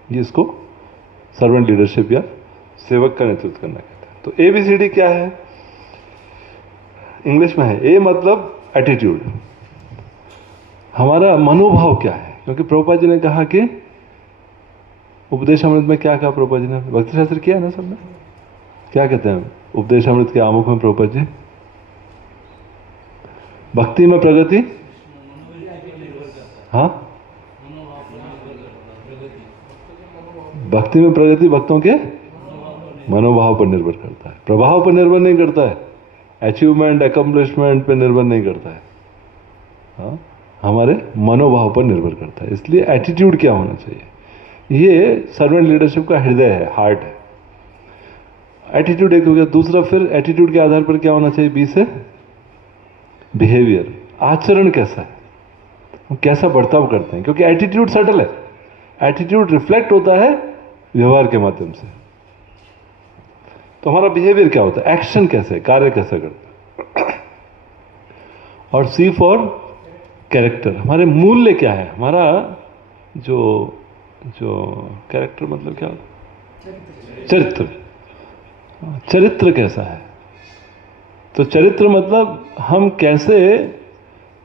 ये इसको सर्वेंट लीडरशिप या सेवक का नेतृत्व करना कहते हैं। तो ABCD क्या है? इंग्लिश में है। ए मतलब एटीट्यूड, हमारा मनोभाव क्या है? क्योंकि प्रभुपाद जी ने कहा कि उपदेशामृत में क्या कहा प्रभुपाद जी ने? भक्ति शास्त्र किया है ना सबने? क्या कहते हैं उपदेशामृत के आमुख में प्रभुपाद जी? भक्ति में प्रगति, हाँ, भक्ति में प्रगति भक्तों के मनोभाव पर निर्भर करता है, प्रभाव पर निर्भर नहीं करता है, अचीवमेंट अकम्प्लिशमेंट पर निर्भर नहीं करता है, हाँ, हमारे मनोभाव पर निर्भर करता है। इसलिए एटीट्यूड क्या होना चाहिए, ये सर्वेंट लीडरशिप का हृदय है, हार्ट है। एटीट्यूड एक हो गया। दूसरा फिर एटीट्यूड के आधार पर क्या होना चाहिए? बी से बिहेवियर, आचरण कैसा है, हम कैसा बर्ताव करते हैं, क्योंकि एटीट्यूड सटल है, एटीट्यूड रिफ्लेक्ट होता है व्यवहार के माध्यम से। तो हमारा बिहेवियर क्या होता है, एक्शन कैसे, कार्य कैसा करते हैं। और सी फॉर कैरेक्टर, हमारे मूल्य क्या है, हमारा जो कैरेक्टर मतलब क्या होता है? चरित्र, चरित्र कैसा है। तो चरित्र मतलब हम कैसे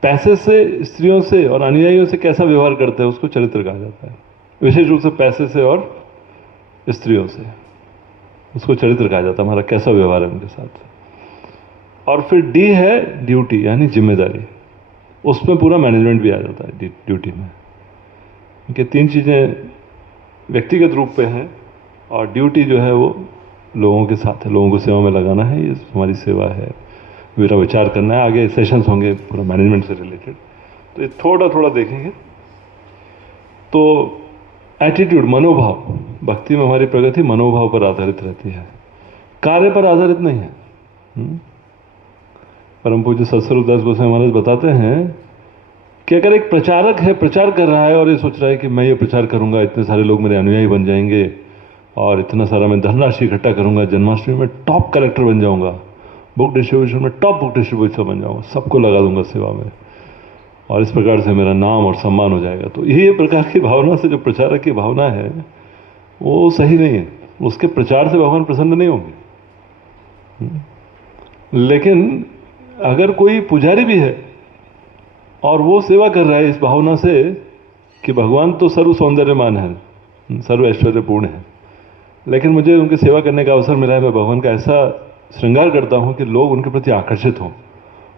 पैसे से, स्त्रियों से और अनुयायियों से कैसा व्यवहार करते हैं, उसको चरित्र कहा जाता है। विशेष रूप से पैसे से और स्त्रियों से, उसको चरित्र कहा जाता है, हमारा कैसा व्यवहार है उनके साथ। और फिर डी है ड्यूटी, यानी जिम्मेदारी, उसमें पूरा मैनेजमेंट भी आ जाता है ड्यूटी में। कि तीन चीज़ें व्यक्तिगत रूप पे हैं और ड्यूटी जो है वो लोगों के साथ है, लोगों को सेवा में लगाना है, ये हमारी सेवा है, मेरा विचार करना है। आगे सेशंस होंगे पूरा मैनेजमेंट से रिलेटेड, तो ये थोड़ा थोड़ा देखेंगे। तो एटीट्यूड, मनोभाव, भक्ति में हमारी प्रगति मनोभाव पर आधारित रहती है, कार्य पर आधारित नहीं है। परम पूज्य सत्स्वरूपदास गोस्वामी महाराज बताते हैं कि अगर एक प्रचारक है, प्रचार कर रहा है और ये सोच रहा है कि मैं ये प्रचार करूंगा, इतने सारे लोग मेरे अनुयायी बन जाएंगे और इतना सारा मैं धनराशि इकट्ठा करूंगा, जन्माष्टमी में टॉप कलेक्टर बन जाऊंगा, बुक डिस्ट्रीब्यूशन में टॉप बुक डिस्ट्रीब्यूटर बन जाऊंगा, सबको लगा दूंगा सेवा में, और इस प्रकार से मेरा नाम और सम्मान हो जाएगा। तो ये प्रकार की भावना से जो प्रचारक की भावना है वो सही नहीं है, उसके प्रचार से भगवान प्रसन्न नहीं होंगे। लेकिन अगर कोई पुजारी भी है और वो सेवा कर रहा है इस भावना से कि भगवान तो सर्व सौंदर्यमान है, सर्व ऐश्वर्यपूर्ण है, लेकिन मुझे उनकी सेवा करने का अवसर मिला है, मैं भगवान का ऐसा श्रृंगार करता हूं कि लोग उनके प्रति आकर्षित हों,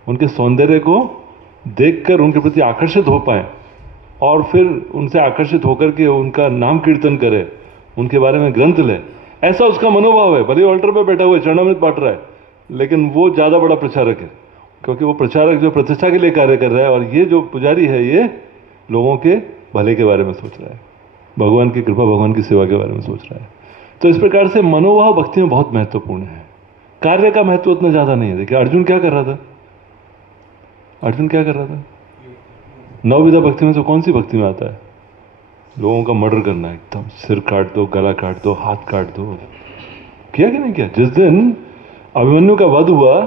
उनके सौंदर्य को देखकर उनके प्रति आकर्षित हो पाए और फिर उनसे आकर्षित होकर के उनका नाम कीर्तन करे, उनके बारे में ग्रंथ ले, ऐसा उसका मनोभाव है। भले ऑल्टर पे बैठा हुआ है, चरणामृत बांट रहा है, लेकिन वो ज़्यादा बड़ा प्रचारक है, क्योंकि वो प्रचारक जो प्रतिष्ठा के लिए कार्य कर रहा है, और ये जो पुजारी है ये लोगों के भले के बारे में सोच रहा है, भगवान की कृपा, भगवान की सेवा के बारे में सोच रहा है। तो इस प्रकार से मनोभाव भक्ति में बहुत महत्वपूर्ण है, कार्य का महत्व उतना ज़्यादा नहीं है। देखिए अर्जुन क्या कर रहा था, अर्जुन क्या कर रहा था, नवविधा भक्ति में से कौन सी भक्ति में आता है? लोगों का मर्डर करना, एकदम सिर काट दो, गला काट दो, हाथ काट दो। किया कि नहीं किया? जिस दिन अभिमन्यु का वध हुआ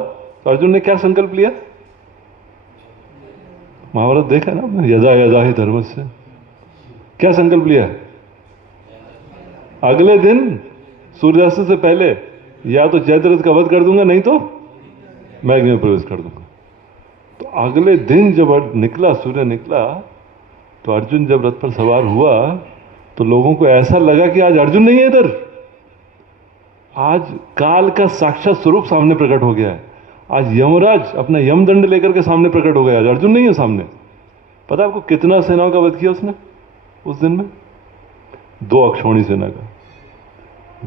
तो अर्जुन ने क्या संकल्प लिया? महाभारत देखा ना, यदा यदा ही धर्मस्य, क्या संकल्प लिया? अगले दिन सूर्यास्त से पहले या तो जयद्रथ का वध कर दूंगा, नहीं तो मैं अग्नि में प्रवेश कर दूंगा। तो अगले दिन जब निकला, सूर्य निकला, तो अर्जुन जब रथ पर सवार हुआ तो लोगों को ऐसा लगा कि आज अर्जुन नहीं है इधर, आज काल का साक्षात स्वरूप सामने प्रकट हो गया है, आज यमराज अपना यमदंड लेकर के सामने प्रकट हो गया, आज अर्जुन नहीं है सामने। पता है आपको कितना सेनाओं का वध किया उसने उस दिन में? 2 अक्षौणी सेना का,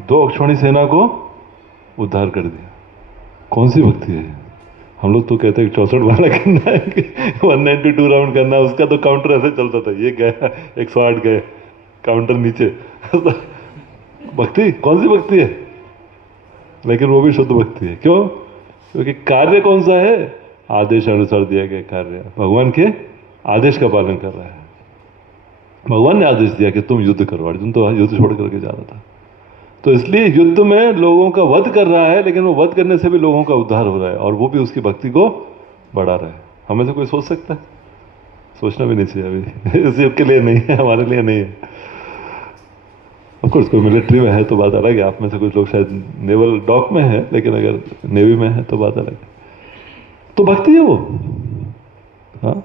2 अक्षौणी सेना को उद्धार कर दिया। कौन सी भक्ति है? हम लोग तो कहते हैं 64 वाला करना है, 192 राउंड करना है, उसका तो काउंटर ऐसे चलता था, ये गया 108 गए, काउंटर नीचे। भक्ति कौन सी भक्ति है? लेकिन वो भी शुद्ध भक्ति है। क्यों? क्योंकि कार्य कौन सा है? आदेश अनुसार दिया गया कार्य, भगवान के आदेश का पालन कर रहा है। भगवान ने आदेश दिया कि तुम युद्ध करो, अर्जुन तो युद्ध छोड़ करके जा रहा था, तो इसलिए युद्ध में लोगों का वध कर रहा है, लेकिन वो वध करने से भी लोगों का उद्धार हो रहा है, और वो भी उसकी भक्ति को बढ़ा रहा है। हमें से कोई सोच सकता है? सोचना भी नहीं चाहिए अभी। इस युग के लिए नहीं है, हमारे लिए नहीं है। ऑफकोर्स कोई मिलिट्री में है तो बात अलग है, आप में से कुछ लोग शायद नेवल डॉक में है, लेकिन अगर नेवी में है तो बात अलग है। तो भक्ति है वो। हाँ,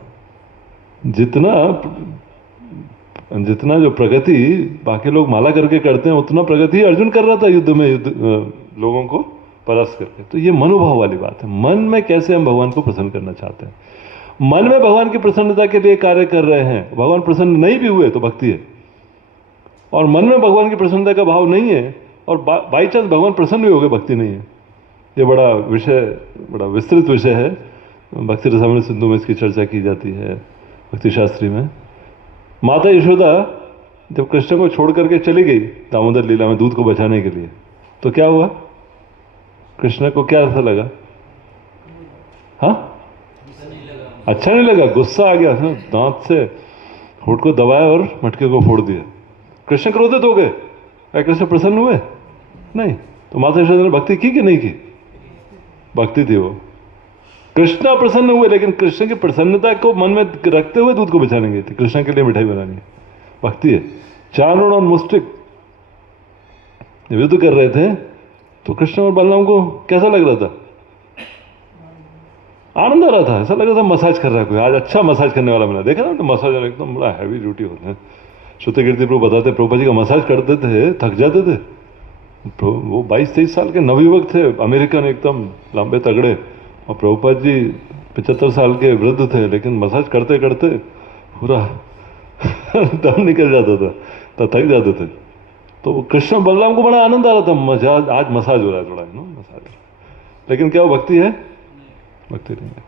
जितना जो प्रगति बाकी लोग माला करके करते हैं, उतना प्रगति अर्जुन कर रहा था युद्ध में, लोगों को परास्त करके। तो ये मनोभाव वाली बात है। मन में कैसे हम भगवान को प्रसन्न करना चाहते हैं, मन में भगवान की प्रसन्नता के लिए कार्य कर रहे हैं, भगवान प्रसन्न नहीं भी हुए तो भक्ति है। और मन में भगवान की प्रसन्नता का भाव नहीं है और बाई चांस भगवान प्रसन्न भी हो गए, भक्ति नहीं है। ये बड़ा विषय, बड़ा विस्तृत विषय है। भक्ति रसामृत सिंधु में इसकी चर्चा की जाती है, भक्ति शास्त्री में। माता यशोदा जब कृष्ण को छोड़ करके चली गई दामोदर लीला में दूध को बचाने के लिए, तो क्या हुआ? कृष्ण को क्या ऐसा लगा? हाँ, अच्छा नहीं लगा, गुस्सा आ गया, दांत से होठ को दबाया और मटके को फोड़ दिया। कृष्ण क्रोधित हो गए। क्या कृष्ण प्रसन्न हुए? नहीं। तो माता यशोदा ने भक्ति की कि नहीं की? भक्ति थी वो। कृष्ण प्रसन्न हुए, लेकिन कृष्ण की प्रसन्नता को मन में रखते हुए दूध को बचाने गए थे, कृष्ण के लिए मिठाई बनानी। भक्ति है। चारण और मुस्टिक युद्ध कर रहे थे, तो कृष्ण और बलराम को कैसा लग रहा था? आनंद आ रहा था, ऐसा लग रहा था मसाज कर रहा है कोई, आज अच्छा मसाज करने वाला मिला। देखा ना, तो मसाज एकदम बड़ा हैवी ड्यूटी होता है। श्रुतकीर्ति प्रभु बताते, प्रभुपा जी का मसाज करते थे, थक जाते थे। वो 22-23 साल के नवयुवक थे, अमेरिकन, एकदम लंबे तगड़े, और प्रभुपाद जी 75 साल के वृद्ध थे, लेकिन मसाज करते करते पूरा दम निकल जाता था, तो थक जाते थे। तो कृष्ण बलराम को बड़ा आनंद आ रहा था, मजा आज मसाज हो रहा है, थोड़ा मसाज। लेकिन क्या वो भक्ति है? भक्ति नहीं है,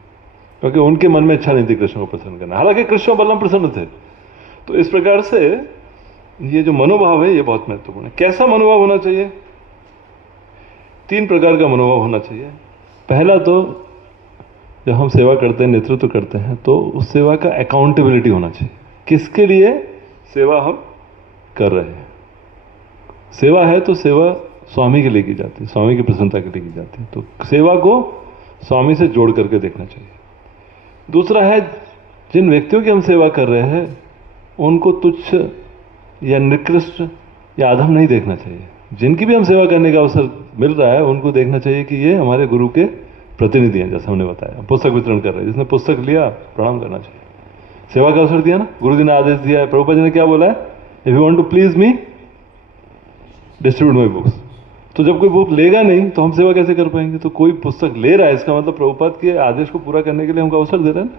क्योंकि उनके मन में इच्छा नहीं थी कृष्ण को प्रसन्न करना। हालांकि कृष्ण और बलराम प्रसन्न थे। तो इस प्रकार से ये जो मनोभाव है, ये बहुत महत्वपूर्ण है। कैसा मनोभाव होना चाहिए? 3 प्रकार का मनोभाव होना चाहिए। पहला तो जब हम सेवा करते हैं, नेतृत्व करते हैं, तो उस सेवा का अकाउंटेबिलिटी होना चाहिए। किसके लिए सेवा हम कर रहे हैं? सेवा है तो सेवा स्वामी के लिए की जाती है, स्वामी की प्रसन्नता के लिए की जाती है। तो सेवा को स्वामी से जोड़ करके देखना चाहिए। दूसरा है, जिन व्यक्तियों की हम सेवा कर रहे हैं उनको तुच्छ या निकृष्ट या अधम नहीं देखना चाहिए। जिनकी भी हम सेवा करने का अवसर मिल रहा है, उनको देखना चाहिए कि ये हमारे गुरु के प्रतिनिधि हैं। जैसे हमने बताया, पुस्तक वितरण कर रहे हैं, जिसने पुस्तक लिया प्रणाम करना चाहिए। सेवा का अवसर दिया ना, गुरु जी ने आदेश दिया है, प्रभुपाद जी ने क्या बोला है? If you want to please me distribute my books. तो जब कोई बुक लेगा नहीं तो हम सेवा कैसे कर पाएंगे? तो कोई पुस्तक ले रहा है, इसका मतलब प्रभुपाद के आदेश को पूरा करने के लिए हमको अवसर दे रहे हैं।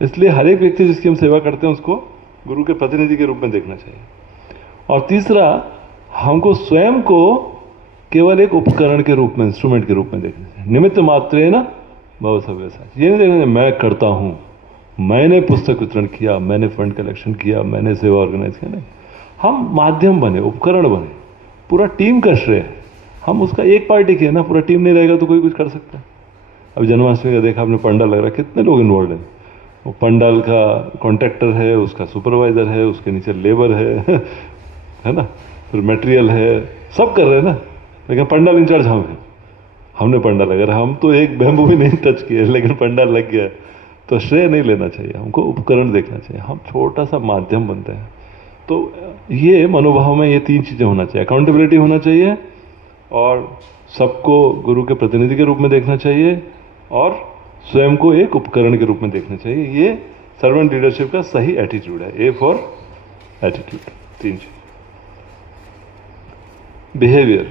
इसलिए हर एक व्यक्ति जिसकी हम सेवा करते हैं उसको गुरु के प्रतिनिधि के रूप में देखना चाहिए। और तीसरा, हमको स्वयं को केवल एक उपकरण के रूप में, इंस्ट्रूमेंट के रूप में देखना चाहिए। निमित्त मात्रे ना भव सव्यसाची। ये नहीं देखना मैं करता हूं, मैंने पुस्तक वितरण किया, मैंने फंड कलेक्शन किया, मैंने सेवा ऑर्गेनाइज किया। नहीं, हम माध्यम बने, उपकरण बने। पूरा टीम का श्रेय है। हम उसका एक पार्टी किए ना, पूरा टीम नहीं रहेगा तो कोई कुछ कर सकता है। अब जन्माष्टमी का देखा आपने, पंडाल लग रहा है, कितने लोग इन्वॉल्व हैं। वो पंडाल का कॉन्ट्रैक्टर है, उसका सुपरवाइजर है, उसके नीचे लेबर है ना, फिर मटेरियल है, सब कर रहे हैं ना। लेकिन पंडाल इंचार्ज हम हैं, हमने पंडाल लगा, हम तो एक बैम्बू भी नहीं टच किए, लेकिन पंडाल लग गया। तो श्रेय नहीं लेना चाहिए, हमको उपकरण देखना चाहिए। हम छोटा सा माध्यम बनते हैं। तो ये मनोभाव में ये 3 चीजें होना चाहिए। अकाउंटेबिलिटी होना चाहिए, और सबको गुरु के प्रतिनिधि के रूप में देखना चाहिए, और स्वयं को एक उपकरण के रूप में देखना चाहिए। ये सर्वेंट लीडरशिप का सही एटीट्यूड है। A for attitude. 3 चीज। बिहेवियर,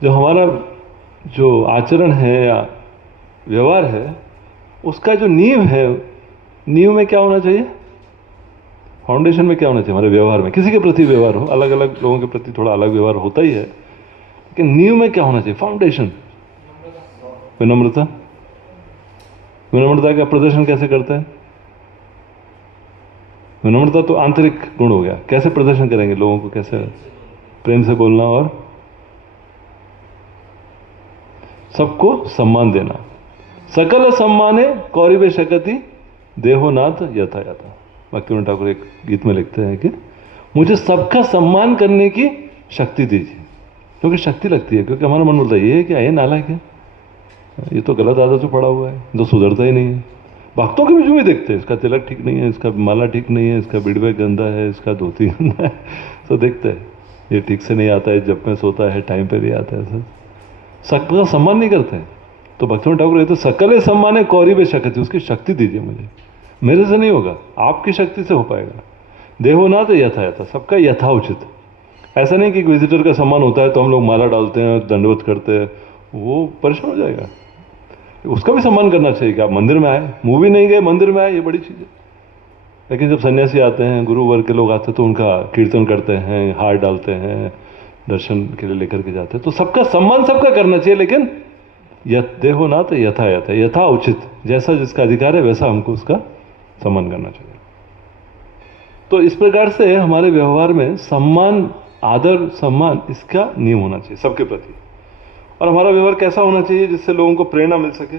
जो हमारा जो आचरण है या व्यवहार है, उसका जो नींव है, नींव में क्या होना चाहिए? फाउंडेशन में क्या होना चाहिए हमारे व्यवहार में? किसी के प्रति व्यवहार हो, अलग अलग लोगों के प्रति थोड़ा अलग व्यवहार होता ही है, कि नींव में क्या होना चाहिए, फाउंडेशन? विनम्रता। विनम्रता का प्रदर्शन कैसे करते हैं? विनम्रता तो आंतरिक गुण हो गया, कैसे प्रदर्शन करेंगे लोगों को, कैसे? प्रेम से बोलना और सबको सम्मान देना। सकल सम्माने कौरिबे शकति देहोनाथ यथा यथा। भक्तिविनोद ठाकुर एक गीत में लिखते हैं कि मुझे सबका सम्मान करने की शक्ति दीजिए, क्योंकि शक्ति लगती है, क्योंकि हमारा मन बोलता है ये क्या, ये नालायक है, ये तो गलत आदत से पड़ा हुआ है, तो सुधरता ही नहीं है। भक्तों के बीच में भी देखते हैं, इसका तिलक ठीक नहीं है, इसका माला ठीक नहीं है, इसका बिड़वे गंदा है, इसका धोती गंदा है, तो देखते हैं ये ठीक से नहीं आता है, जब में सोता है, टाइम पे नहीं आता है, सर सबका सम्मान नहीं करते हैं। तो भक्तिविनोद ठाकुर कहते सकले सम्माने कौरिबे शकति, उसकी शक्ति दीजिए मुझे, मेरे से नहीं होगा, आपकी शक्ति से हो पाएगा। देहोनाथ यथा यथा, सबका यथाउचित। ऐसा नहीं कि विजिटर का सम्मान होता है तो हम लोग माला डालते हैं, दंडवत करते हैं, वो परेशान हो जाएगा। उसका भी सम्मान करना चाहिए कि आप मंदिर में आए, मूवी नहीं गए, मंदिर में आए, ये बड़ी चीज़ है। लेकिन जब सन्यासी आते हैं, गुरु वर्ग के लोग आते हैं, तो उनका कीर्तन करते हैं, हार डालते हैं, दर्शन के लिए लेकर के जाते हैं, तो सबका सम्मान सबका करना चाहिए, लेकिन देहोनाथ यथा यथा, यथा उचित, जैसा जिसका अधिकार है वैसा हमको उसका सम्मान करना चाहिए। तो इस प्रकार से हमारे व्यवहार में सम्मान, आदर, सम्मान, इसका नियम होना चाहिए सबके प्रति। और हमारा व्यवहार कैसा होना चाहिए जिससे लोगों को प्रेरणा मिल सके?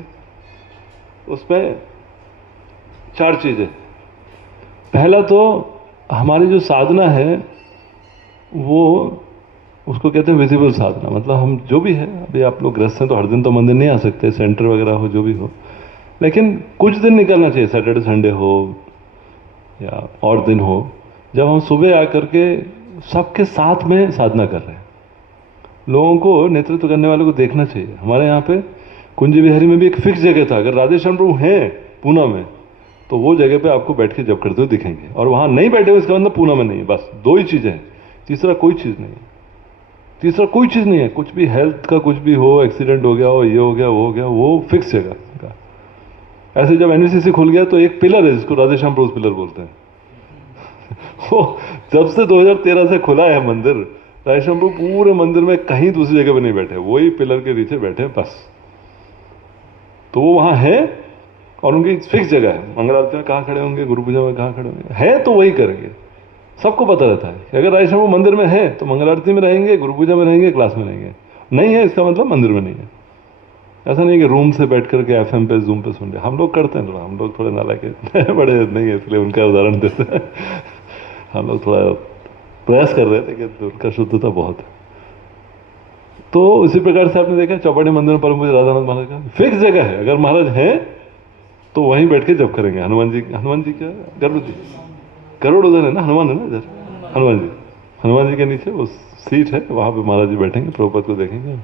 उसमें 4 चीजें। पहला तो हमारी जो साधना है वो, उसको कहते हैं विजिबल साधना। मतलब हम जो भी है, अभी आप लोग गृहस्थ हैं तो हर दिन तो मंदिर नहीं आ सकते, सेंटर वगैरह हो, जो भी हो, लेकिन कुछ दिन निकलना चाहिए, सैटरडे संडे हो या और दिन हो, जब हम सुबह आकर के सबके साथ में साधना कर रहे हैं। लोगों को, नेतृत्व करने वालों को देखना चाहिए। हमारे यहाँ पे कुंज बिहारी में भी एक फिक्स जगह था, अगर राधेश्याम प्रभु हैं पूना में तो वो जगह पे आपको बैठ के जब करते हुए दिखेंगे, और वहाँ नहीं बैठे हुए इसका मतलब पूना में नहीं है। बस 2 ही चीज़ें हैं, तीसरा कोई चीज़ नहीं है, तीसरा कोई चीज़ नहीं है। कुछ भी हेल्थ का कुछ भी हो, एक्सीडेंट हो गया हो, ये हो गया, वो हो गया, वो फिक्स जगह का। ऐसे जब एनवीसीसी खुल गया तो एक पिलर है जिसको राधेश्याम प्रभु पिलर बोलते हैं वो जब से 2013 से खुला है मंदिर, राधेश्याम प्रभु पूरे मंदिर में कहीं दूसरी जगह पे नहीं बैठे, वही पिलर के नीचे बैठे हैं बस। तो वो वहाँ है और उनकी फिक्स जगह है, मंगल आरती में कहाँ खड़े होंगे, गुरु पूजा में कहाँ खड़े होंगे, है तो वही करेंगे। सबको पता रहता है कि अगर राधेश्याम प्रभु मंदिर में है तो मंगल आरती में रहेंगे, गुरु पूजा में रहेंगे, क्लास में रहेंगे। नहीं है इसका मतलब मंदिर में नहीं है। ऐसा नहीं कि रूम से बैठ करके एफएम पे, जूम पे सुन रहे, हम लोग करते हैं थोड़ा, हम लोग थोड़े नालायक बड़े नहीं है इसलिए उनका उदाहरण देते हैं हम लोग थोड़ा प्रयास कर रहे थे कि उनका शुद्धता बहुत है। तो इसी प्रकार से आपने देखा चौपाटी मंदिर में परम पूज्य राधानाथ महाराज का फिक्स जगह है, अगर महाराज हैं तो वहीं बैठ के जब करेंगे। हनुमान जी क्या, गरुड़ जी, गरुड़ उधर है ना, हनुमान है ना इधर, हनुमान जी के नीचे वो सीट है, वहां पे महाराज जी बैठेंगे, प्रभुपाद को देखेंगे।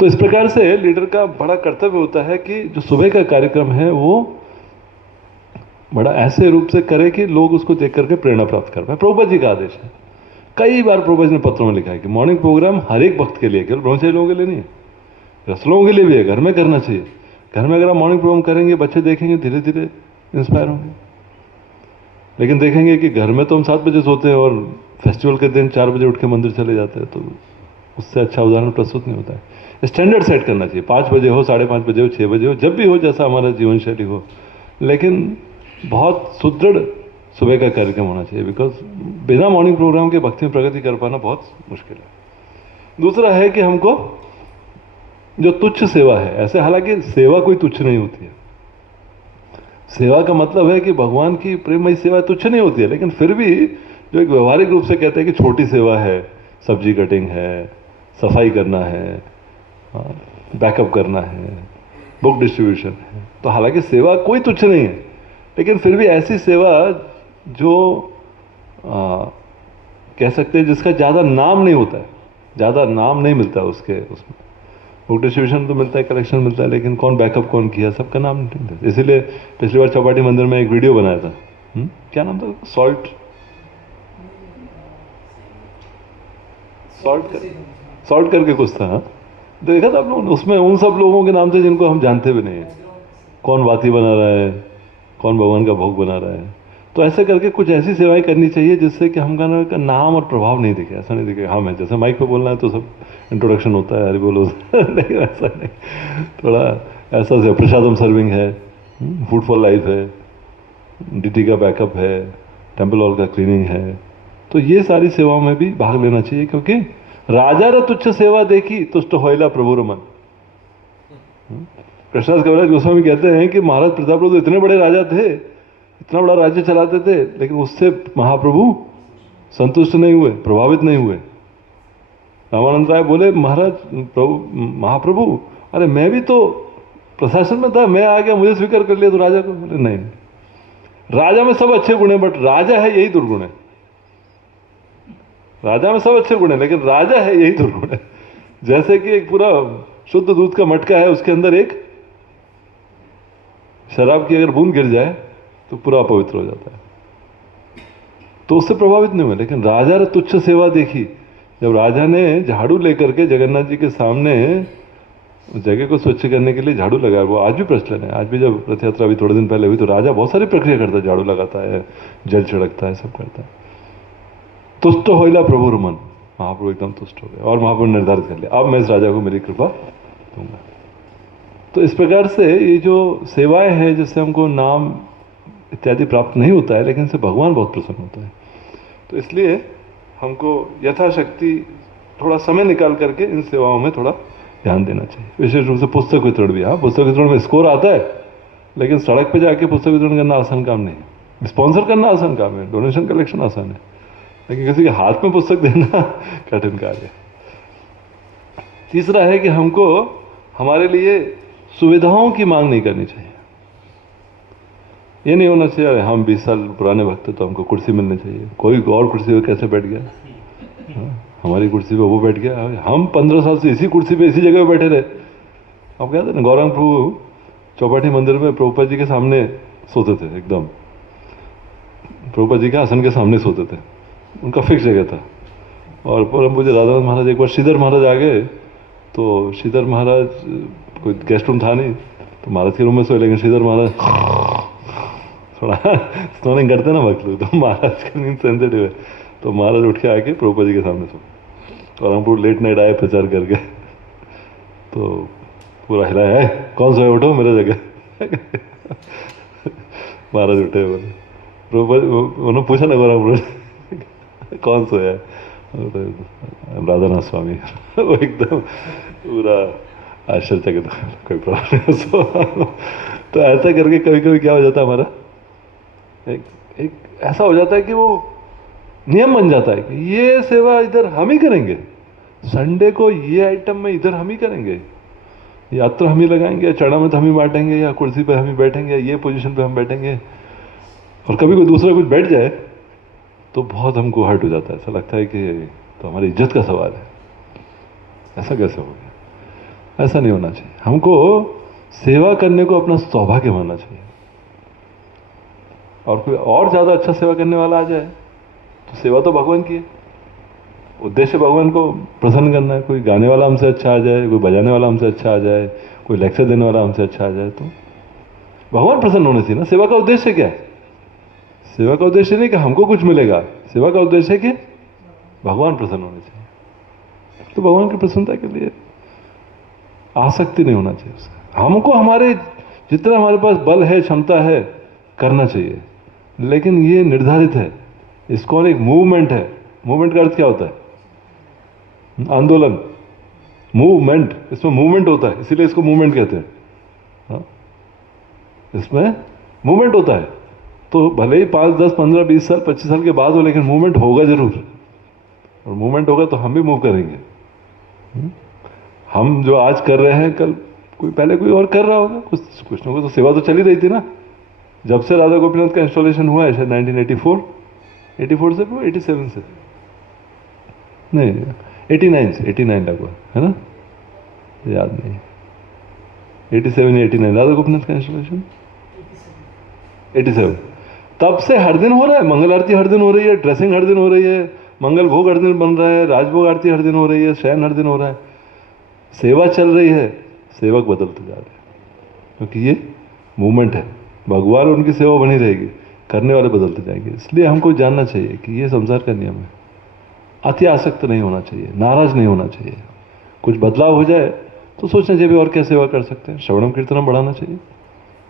तो इस प्रकार से लीडर का बड़ा कर्तव्य होता है कि जो सुबह का कार्यक्रम है वो बड़ा ऐसे रूप से करे कि लोग उसको देख करके प्रेरणा प्राप्त कर पाए। प्रभुपाद जी का आदेश है, कई बार प्रभुपाद जी ने पत्रों में लिखा है कि मॉर्निंग प्रोग्राम हर एक भक्त के लिए, केवल ब्रह्मचारी लोगों के लिए नहीं है, रस लोगों के लिए भी है, घर में करना चाहिए। घर में अगर आप मॉर्निंग प्रोग्राम करेंगे, बच्चे देखेंगे, धीरे धीरे इंस्पायर होंगे। लेकिन देखेंगे कि घर में तो हम 7 बजे सोते हैं और फेस्टिवल के दिन 4 बजे उठ के मंदिर चले जाते हैं, तो उससे अच्छा उदाहरण प्रस्तुत नहीं होता है। स्टैंडर्ड सेट करना चाहिए, 5 बजे हो, 5:30 बजे हो, 6 बजे हो, जब भी हो, जैसा हमारा जीवन शैली हो, लेकिन बहुत सुदृढ़ सुबह का कार्यक्रम होना चाहिए। बिकॉज बिना मॉर्निंग प्रोग्राम के भक्ति में प्रगति कर पाना बहुत मुश्किल है। दूसरा है कि हमको जो तुच्छ सेवा है, ऐसे हालांकि सेवा कोई तुच्छ नहीं होती है, सेवा का मतलब है कि भगवान की प्रेममयी सेवा तुच्छ नहीं होती है, लेकिन फिर भी जो एक व्यवहारिक रूप से कहते हैं कि छोटी सेवा है, सब्जी कटिंग है, सफाई करना है, बैकअप करना है, बुक डिस्ट्रीब्यूशन है, तो हालांकि सेवा कोई तुच्छ नहीं है, लेकिन फिर भी ऐसी सेवा जो कह सकते हैं जिसका ज़्यादा नाम नहीं होता है, ज़्यादा नाम नहीं मिलता उसके, उसमें बुक डिस्ट्रीब्यूशन तो मिलता है, कलेक्शन मिलता है, लेकिन कौन बैकअप कौन किया सबका नाम नहीं मिलता। इसीलिए पिछली बार चौपाटी मंदिर में एक वीडियो बनाया था, क्या नाम था, सॉल्ट करके कुछ था, हाँ? देखा था आप लोगों ने, उसमें उन सब लोगों के नाम थे जिनको हम जानते भी नहीं है, कौन बाती बना रहा है, कौन भगवान का भोग बना रहा है। तो ऐसे करके कुछ ऐसी सेवाएं करनी चाहिए जिससे कि हमका ना नाम और प्रभाव नहीं दिखे, ऐसा नहीं दिखे हाँ मैं जैसे माइक पे बोलना है तो सब इंट्रोडक्शन होता है अरे बोलो लेकिन ऐसा नहीं, थोड़ा ऐसा से प्रसादम सर्विंग है, फूड फॉर लाइफ है, डीटी का बैकअप है, टेम्पल हॉल का क्लीनिंग है, तो ये सारी सेवाओं में भी भाग लेना चाहिए, क्योंकि राजा रे तुच्छ सेवा देखी तुष्ट होइला प्रभु रमन। कृष्णदास कविराज गोस्वामी कहते हैं कि महाराज प्रताप रुद्र इतने बड़े राजा थे, इतना बड़ा राज्य चलाते थे, लेकिन उससे महाप्रभु संतुष्ट नहीं हुए, प्रभावित नहीं हुए। रामानंद राय बोले महाराज प्रभु महाप्रभु अरे मैं भी तो प्रशासन में था, मैं आ गया मुझे स्वीकार कर लिया तो राजा को? बोले नहीं, राजा में सब अच्छे गुण है बट राजा है यही दुर्गुण है। राजा में सब अच्छे गुण है लेकिन राजा है यही दुर्गुण है। जैसे कि एक पूरा शुद्ध दूध का मटका है, उसके अंदर एक शराब की अगर बूंद गिर जाए तो पूरा अपवित्र हो जाता है, तो उससे प्रभावित नहीं हुए। लेकिन राजा ने तुच्छ सेवा देखी, जब राजा ने झाड़ू लेकर के जगन्नाथ जी के सामने जगह को स्वच्छ करने के लिए झाड़ू लगाया, वो आज भी प्रचलन है। आज भी जब रथ यात्रा भी थोड़े दिन पहले हुई तो राजा बहुत सारी प्रक्रिया करता है, झाड़ू लगाता है, जल छिड़कता है, सब करता है। तुष्ट होइला प्रभु रमन, महाप्रभु एकदम तुष्ट हो गए और महाप्रभु ने निर्धारित कर लिया अब मैं इस राजा को मेरी कृपा दूंगा। तो इस प्रकार से ये जो सेवाएं हैं जिससे हमको नाम इत्यादि प्राप्त नहीं होता है, लेकिन से भगवान बहुत प्रसन्न होता है। तो इसलिए हमको यथाशक्ति थोड़ा समय निकाल करके इन सेवाओं में थोड़ा ध्यान देना चाहिए। विशेष रूप से पुस्तक वितरण भी, हाँ पुस्तक वितरण में स्कोर आता है, लेकिन सड़क पे जाके पुस्तक वितरण करना आसान काम नहीं है। स्पॉन्सर करना आसान काम है, डोनेशन कलेक्शन आसान है, लेकिन किसी के हाथ में पुस्तक देना कठिन कार्य है। तीसरा है कि हमको हमारे लिए सुविधाओं की मांग नहीं करनी चाहिए। ये नहीं होना चाहिए अरे हम 20 साल पुराने भक्त तो हमको कुर्सी मिलनी चाहिए, कोई और कुर्सी पे कैसे बैठ गया, हमारी कुर्सी पे वो बैठ गया, हम 15 साल से इसी कुर्सी पे इसी जगह पे बैठे रहे। आप कहते ना गौरंग प्रभु चौपाटी मंदिर में प्रभुपाद जी के सामने सोते थे, एकदम प्रभुपाद जी के आसन के सामने सोते थे, उनका फिक्स जगह था। और परम पूज्य राधानाथ महाराज एक बार श्रीधर महाराज आ गए, तो श्रीधर महाराज कोई गेस्ट रूम था नहीं तो महाराज के रूम में सोए, लेकिन श्रीधर महाराज थोड़ा स्नोरिंग करते ना भक्त लोग, तो महाराज का नींद सेंसिटिव है, तो महाराज उठ के आके प्रभुपाद जी के सामने सो। और हम पूरा लेट नाइट आए प्रचार करके, तो पूरा हिलाया है कौन सोए उठो मेरे जगह महाराज उठे, बोले प्रभुपाद उन्होंने पूछा ना गौरव कौन सोया है, राधानाथ स्वामी वो एकदम पूरा आश्चर्यचकित, कोई प्रॉब्लम नहीं। तो ऐसा करके कभी कभी क्या हो जाता है हमारा एक ऐसा हो जाता है कि वो नियम बन जाता है कि ये सेवा इधर हम ही करेंगे, संडे को ये आइटम में इधर हम ही करेंगे, यात्रा हम ही लगाएंगे, चरणामृत हम ही बांटेंगे, या कुर्सी पर हम ही बैठेंगे, ये पोजीशन पे हम बैठेंगे। और कभी कोई दूसरा कुछ बैठ जाए तो बहुत हमको हर्ट हो जाता है, ऐसा लगता है कि तो हमारी इज्जत का सवाल है, ऐसा कैसे हो गया। ऐसा नहीं होना चाहिए, हमको सेवा करने को अपना सौभाग्य मानना चाहिए। और कोई और ज्यादा अच्छा सेवा करने वाला आ जाए तो सेवा तो भगवान की है, उद्देश्य भगवान को प्रसन्न करना है। कोई गाने वाला हमसे अच्छा आ जाए, कोई बजाने वाला हमसे अच्छा आ जाए, कोई लेक्चर देने वाला हमसे अच्छा आ जाए, तो भगवान प्रसन्न होने चाहिए ना। सेवा का उद्देश्य क्या है? सेवा का उद्देश्य नहीं कि हमको कुछ मिलेगा, सेवा का उद्देश्य है कि भगवान प्रसन्न होने चाहिए। तो भगवान की प्रसन्नता के लिए आसक्ति नहीं होना चाहिए उसका। हमको हमारे जितना हमारे पास बल है, क्षमता है, करना चाहिए, लेकिन ये निर्धारित है। इसको एक मूवमेंट है। मूवमेंट का अर्थ क्या होता है? आंदोलन, मूवमेंट, इसमें मूवमेंट होता है, इसीलिए इसको मूवमेंट कहते हैं। हाँ? इसमें मूवमेंट होता है, तो भले ही 5, 10, 15, 20 साल, 25 साल के बाद हो, लेकिन मूवमेंट होगा जरूर। और मूवमेंट होगा तो हम भी मूव करेंगे। हम जो आज कर रहे हैं, कल कोई पहले कोई और कर रहा होगा, कुछ ना कुछ तो सेवा तो चल ही रही थी ना। जब से राधा गोपीनाथ का इंस्टॉलेशन हुआ है, शायद 1984, 84 से 87 से नहीं, 89 लगभग, है ना, याद नहीं, 87 या 89 राधा गोपीनाथ का इंस्टॉलेशन 87। तब से हर दिन हो रहा है, मंगल आरती हर दिन हो रही है, ड्रेसिंग हर दिन हो रही है, मंगल भोग हर दिन बन रहा है, राजभोग आरती हर दिन हो रही है, शयन हर दिन हो रहा है, सेवा चल रही है, सेवक बदलते जा रहे हैं, क्योंकि ये मूवमेंट है। भगवान उनकी सेवा बनी रहेगी, करने वाले बदलते जाएंगे। इसलिए हमको जानना चाहिए कि ये संसार का नियम है। अति आसक्त नहीं होना चाहिए, नाराज नहीं होना चाहिए। कुछ बदलाव हो जाए तो सोचना चाहिए और क्या सेवा कर सकते हैं, श्रवणम कीर्तनम बढ़ाना चाहिए,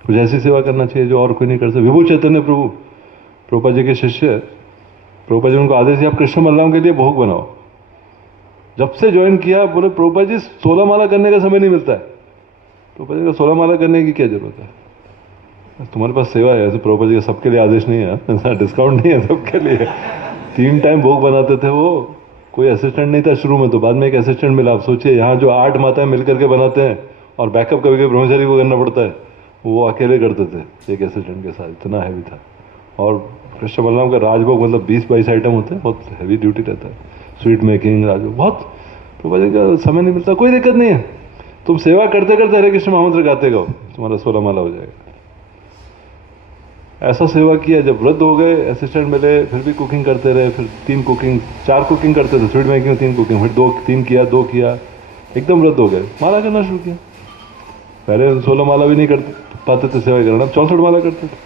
कुछ ऐसी सेवा करना चाहिए जो और कोई नहीं कर सकता। विभु चैतन्य प्रभु, प्रभुपाद जी के शिष्य, प्रभुपाद जी उनको आदेश दिया आप कृष्ण बलराम के लिए भोग बनाओ। जब से ज्वाइन किया बोले प्रभुपाद जी 16 माला करने का समय नहीं मिलता है। प्रभुपाद जी का 16 माला करने की क्या जरूरत है, तुम्हारे पास सेवा है। ऐसे प्रभुपाद जी का सबके लिए आदेश नहीं है, ऐसा डिस्काउंट नहीं है सबके लिए। 3 टाइम भोग बनाते थे वो, कोई असिस्टेंट नहीं था शुरू में, तो बाद में एक असिस्टेंट मिला। आप सोचिए यहाँ जो 8 माताएं मिलकर के बनाते हैं और बैकअप कभी कभी ब्रह्मचारी को करना पड़ता है, वो अकेले करते थे एक असिस्टेंट के साथ, इतना हैवी था। और कृष्ण बलराम का राजभोग मतलब 20-22 आइटम होते हैं, बहुत हैवी ड्यूटी रहता है। स्वीट मेकिंग, राजभोग, बहुत प्रभुपाद जी का समय नहीं मिलता। कोई दिक्कत नहीं है, तुम सेवा करते करते हरे कृष्ण महामंत्र गाते गाओ, तुम्हारा 16 माला हो जाएगा। ऐसा सेवा किया, जब वृद्ध हो गए असिस्टेंट मिले, फिर भी कुकिंग करते रहे, फिर 3 कुकिंग 4 कुकिंग करते थे, स्वीट मेकिंग 3 कुकिंग, फिर 2-3 किया, 2 किया, एकदम वृद्ध हो गए, माला करना शुरू किया। पहले 16 माला भी नहीं कर पाते थे सेवा करना, 64 माला करते थे,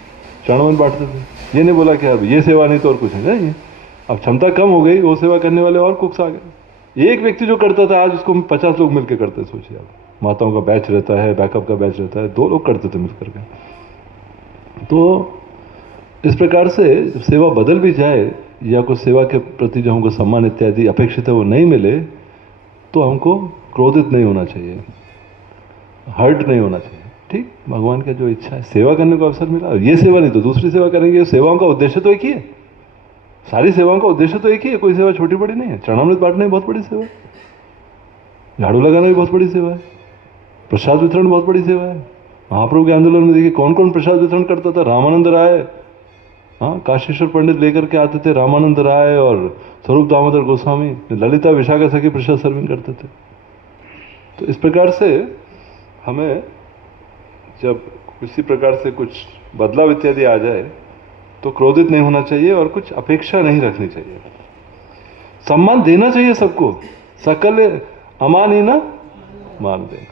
चरणवन बांटते थे। ये नहीं बोला कि अब ये सेवा नहीं तो और कुछ नहीं, अब क्षमता कम हो गई, वो सेवा करने वाले और कुक्स आ गए। एक व्यक्ति जो करता था आज उसको 50 लोग मिलकर करते। सोचिए आप, माताओं का बैच रहता है, बैकअप का बैच रहता है, 2 लोग करते थे मिलकर के। तो इस प्रकार से सेवा बदल भी जाए या कुछ सेवा के प्रति जो हमको सम्मान इत्यादि अपेक्षित है वो नहीं मिले, तो हमको क्रोधित नहीं होना चाहिए, हर्ट नहीं होना चाहिए। ठीक, भगवान का जो इच्छा है, सेवा करने को अवसर मिला, ये सेवा नहीं तो दूसरी सेवा करेंगे। सेवाओं का उद्देश्य तो एक ही है, सारी सेवाओं का उद्देश्य तो एक ही है, कोई सेवा छोटी बड़ी नहीं है। चरणामृत बांटना भी बहुत बड़ी सेवा है, झाड़ू लगाना भी बहुत बड़ी सेवा है, प्रसाद वितरण बहुत बड़ी सेवा है। महाप्रभु के आंदोलन में देखिए कौन कौन प्रसाद वितरण करता था। रामानंद राय, हाँ, काशीश्वर पंडित लेकर के आते थे, रामानंद राय और स्वरूप दामोदर गोस्वामी, ललिता विशाखा सखी प्रसाद सर्विंग करते थे। तो इस प्रकार से हमें जब किसी प्रकार से कुछ बदलाव इत्यादि आ जाए तो क्रोधित नहीं होना चाहिए और कुछ अपेक्षा नहीं रखनी चाहिए। सम्मान देना चाहिए सबको, सकल अमान ही ना मान देना,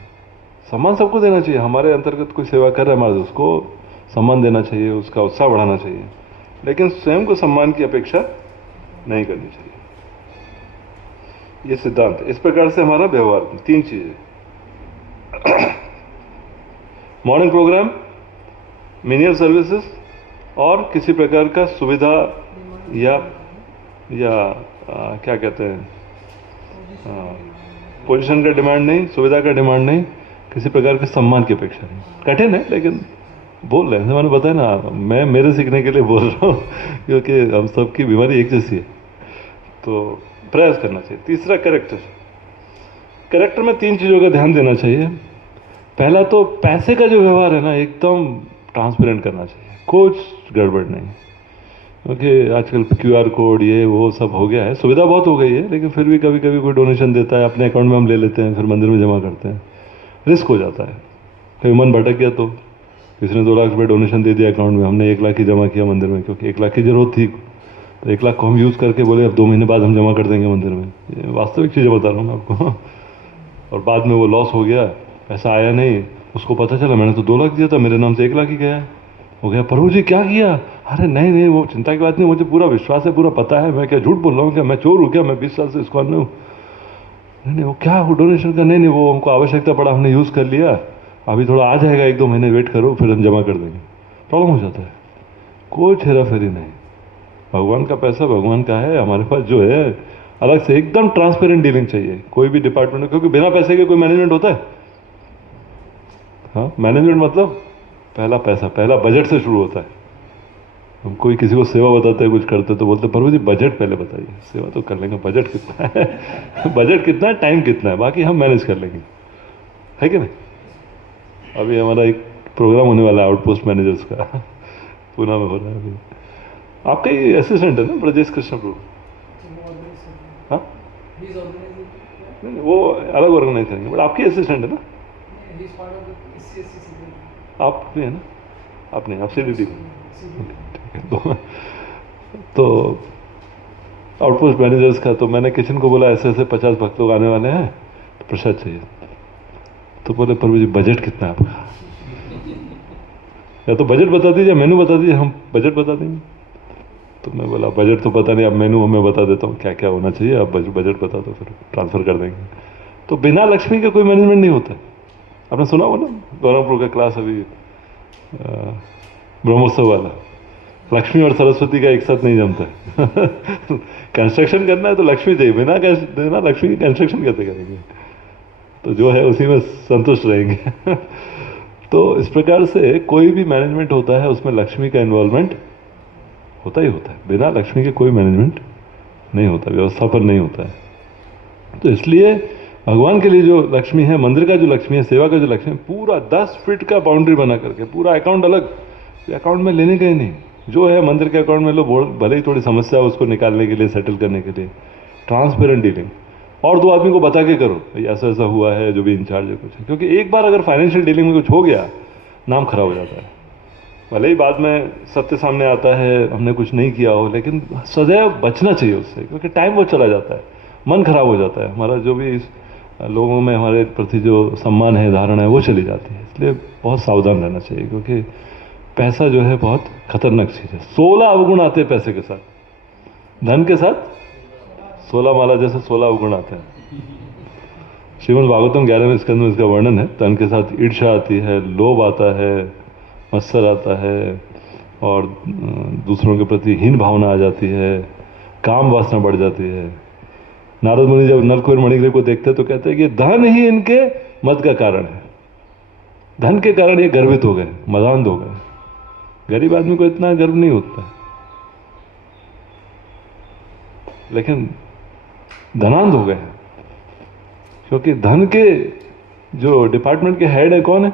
सम्मान सबको देना चाहिए। हमारे अंतर्गत कोई सेवा कर रहा है हमारे, उसको सम्मान देना चाहिए, उसका उत्साह बढ़ाना चाहिए, लेकिन स्वयं को सम्मान की अपेक्षा नहीं करनी चाहिए। यह सिद्धांत, इस प्रकार से हमारा व्यवहार 3 चीजें, मॉर्निंग प्रोग्राम, मिनियल सर्विसेज और किसी प्रकार का सुविधा या क्या कहते हैं, पोजीशन का डिमांड नहीं, सुविधा का डिमांड नहीं, किसी प्रकार के सम्मान की अपेक्षा नहीं। कठिन है लेकिन बोल रहे हैं, मैंने बताया ना, मैं मेरे सीखने के लिए बोल रहा हूँ क्योंकि हम सबकी बीमारी एक जैसी है, तो प्रयास करना चाहिए। तीसरा, कैरेक्टर। कैरेक्टर में 3 चीज़ों का ध्यान देना चाहिए। पहला तो पैसे का जो व्यवहार है ना, एकदम ट्रांसपेरेंट करना चाहिए, कुछ गड़बड़ नहीं, क्योंकि आजकल QR कोड ये वो सब हो गया है, सुविधा बहुत हो गई है, लेकिन फिर भी कभी कभी कोई डोनेशन देता है, अपने अकाउंट में हम ले लेते हैं, फिर मंदिर में जमा करते हैं, रिस्क हो जाता है। कभी मन भटक गया तो किसी ने 2 लाख रुपये डोनेशन दे दिया अकाउंट में, हमने 1 लाख ही जमा किया मंदिर में, क्योंकि 1 लाख की जरूरत थी, तो 1 लाख को हम यूज़ करके बोले अब 2 महीने बाद हम जमा कर देंगे मंदिर में। ये वास्तविक चीज़ें बता रहा हूँ मैं आपको। और बाद में वो लॉस हो गया, पैसा आया नहीं, उसको पता चला मैंने तो 2 लाख दिया था, मेरे नाम से 1 लाख ही गया है। हो गया, प्रभु जी क्या किया? अरे नहीं नहीं, वो चिंता की बात नहीं, मुझे पूरा विश्वास है, पूरा पता है, मैं क्या झूठ बोल रहा हूँ क्या, मैं चोर हूँ क्या, मैं 20 साल से इसको अन्य हूँ। नहीं, वो क्या वो डोनेशन का, नहीं वो हमको आवश्यकता पड़ा, हमने यूज़ कर लिया, अभी थोड़ा आ जाएगा, 1-2 महीने वेट करो, फिर हम जमा कर देंगे। प्रॉब्लम हो जाता है। कोई हेरा फेरी नहीं, भगवान का पैसा भगवान का है, हमारे पास जो है अलग से एकदम ट्रांसपेरेंट डीलिंग चाहिए कोई भी डिपार्टमेंट में, क्योंकि बिना पैसे के कोई मैनेजमेंट होता है? हाँ, मैनेजमेंट मतलब पहला पैसा, पहला बजट से शुरू होता है। हम कोई किसी को सेवा बताते हैं, कुछ करते तो बोलते प्रभु जी बजट पहले बताइए, सेवा तो कर लेंगे, बजट कितना है बजट कितना है, टाइम कितना है, बाकी हम मैनेज कर लेंगे, है कि नहीं। अभी हमारा एक प्रोग्राम होने वाला है आउटपोस्ट मैनेजर्स का, पुणे में हो रहा है अभी। आपका ही असिस्टेंट है ना ब्रजेश कृष्ण प्रभु? हाँ, नहीं वो अलग ऑर्गेनाइज करेंगे, बट आपकी असिस्टेंट है ना? आप भी है ना? आप नहीं, आप CDD। तो आउटपोस्ट मैनेजर्स का, तो मैंने किचन को बोला ऐसे ऐसे 50 भक्त लोग आने वाले हैं, तो प्रसाद चाहिए। तो बोले प्रभु जी बजट कितना है आपका? या तो बजट बता दीजिए, मेनू बता दीजिए, हम बजट बता देंगे। तो मैं बोला बजट तो पता नहीं, अब मेनू मैं बता देता हूँ क्या क्या होना चाहिए, अब बजट बता दो, फिर ट्रांसफ़र कर देंगे। तो बिना लक्ष्मी का कोई मैनेजमेंट नहीं होता। आपने सुना हो ना गौरवपुर का क्लास अभी ब्रह्मोत्सव वाला, लक्ष्मी और सरस्वती का एक साथ नहीं जमता है। कंस्ट्रक्शन करना है तो लक्ष्मी चाहिए, बिना लक्ष्मी की कंस्ट्रक्शन कैसे करेंगे? तो जो है उसी में संतुष्ट रहेंगे। तो इस प्रकार से कोई भी मैनेजमेंट होता है उसमें लक्ष्मी का इन्वॉल्वमेंट होता ही होता है। बिना लक्ष्मी के कोई मैनेजमेंट नहीं होता, व्यवस्थापन नहीं होता है। तो इसलिए भगवान के लिए जो लक्ष्मी है, मंदिर का जो लक्ष्मी है, सेवा का जो लक्ष्मी है, पूरा 10 फीट का बाउंड्री बना करके पूरा अकाउंट अलग, अकाउंट में लेने का ही नहीं, जो है मंदिर के अकाउंट में लो, भले ही थोड़ी समस्या है उसको निकालने के लिए, सेटल करने के लिए, ट्रांसपेरेंट डीलिंग। और 2 आदमी को बता के करो भाई ऐसा ऐसा हुआ है, जो भी इंचार्ज है कुछ है, क्योंकि एक बार अगर फाइनेंशियल डीलिंग में कुछ हो गया, नाम खराब हो जाता है। भले ही बाद में सत्य सामने आता है हमने कुछ नहीं किया हो, लेकिन सदैव बचना चाहिए उससे, क्योंकि टाइम वो चला जाता है, मन खराब हो जाता है, हमारा जो भी लोगों में हमारे प्रति जो सम्मान है, धारणा है, वो चली जाती है। इसलिए बहुत सावधान रहना चाहिए, क्योंकि पैसा जो है बहुत खतरनाक चीज़ है। 16 अवगुण आते हैं पैसे के साथ, धन के साथ 16 माला जैसे 16 अवगुण आते हैं। श्रीमद् भागवतम 11वें स्कंद में इसका वर्णन है। धन के साथ ईर्ष्या आती है, लोभ आता है, मत्सर आता है, और दूसरों के प्रति हीन भावना आ जाती है, काम वासना बढ़ जाती है। नारद मुनि जब नलकुबेर मणिग्रीव को देखते तो कहते हैं कि धन ही इनके मद का कारण है, धन के कारण ये गर्वित हो गए, मदान्ध हो गए। गरीब आदमी को इतना गर्व नहीं होता, लेकिन धनांध हो गए, क्योंकि धन के जो डिपार्टमेंट के हेड है कौन है?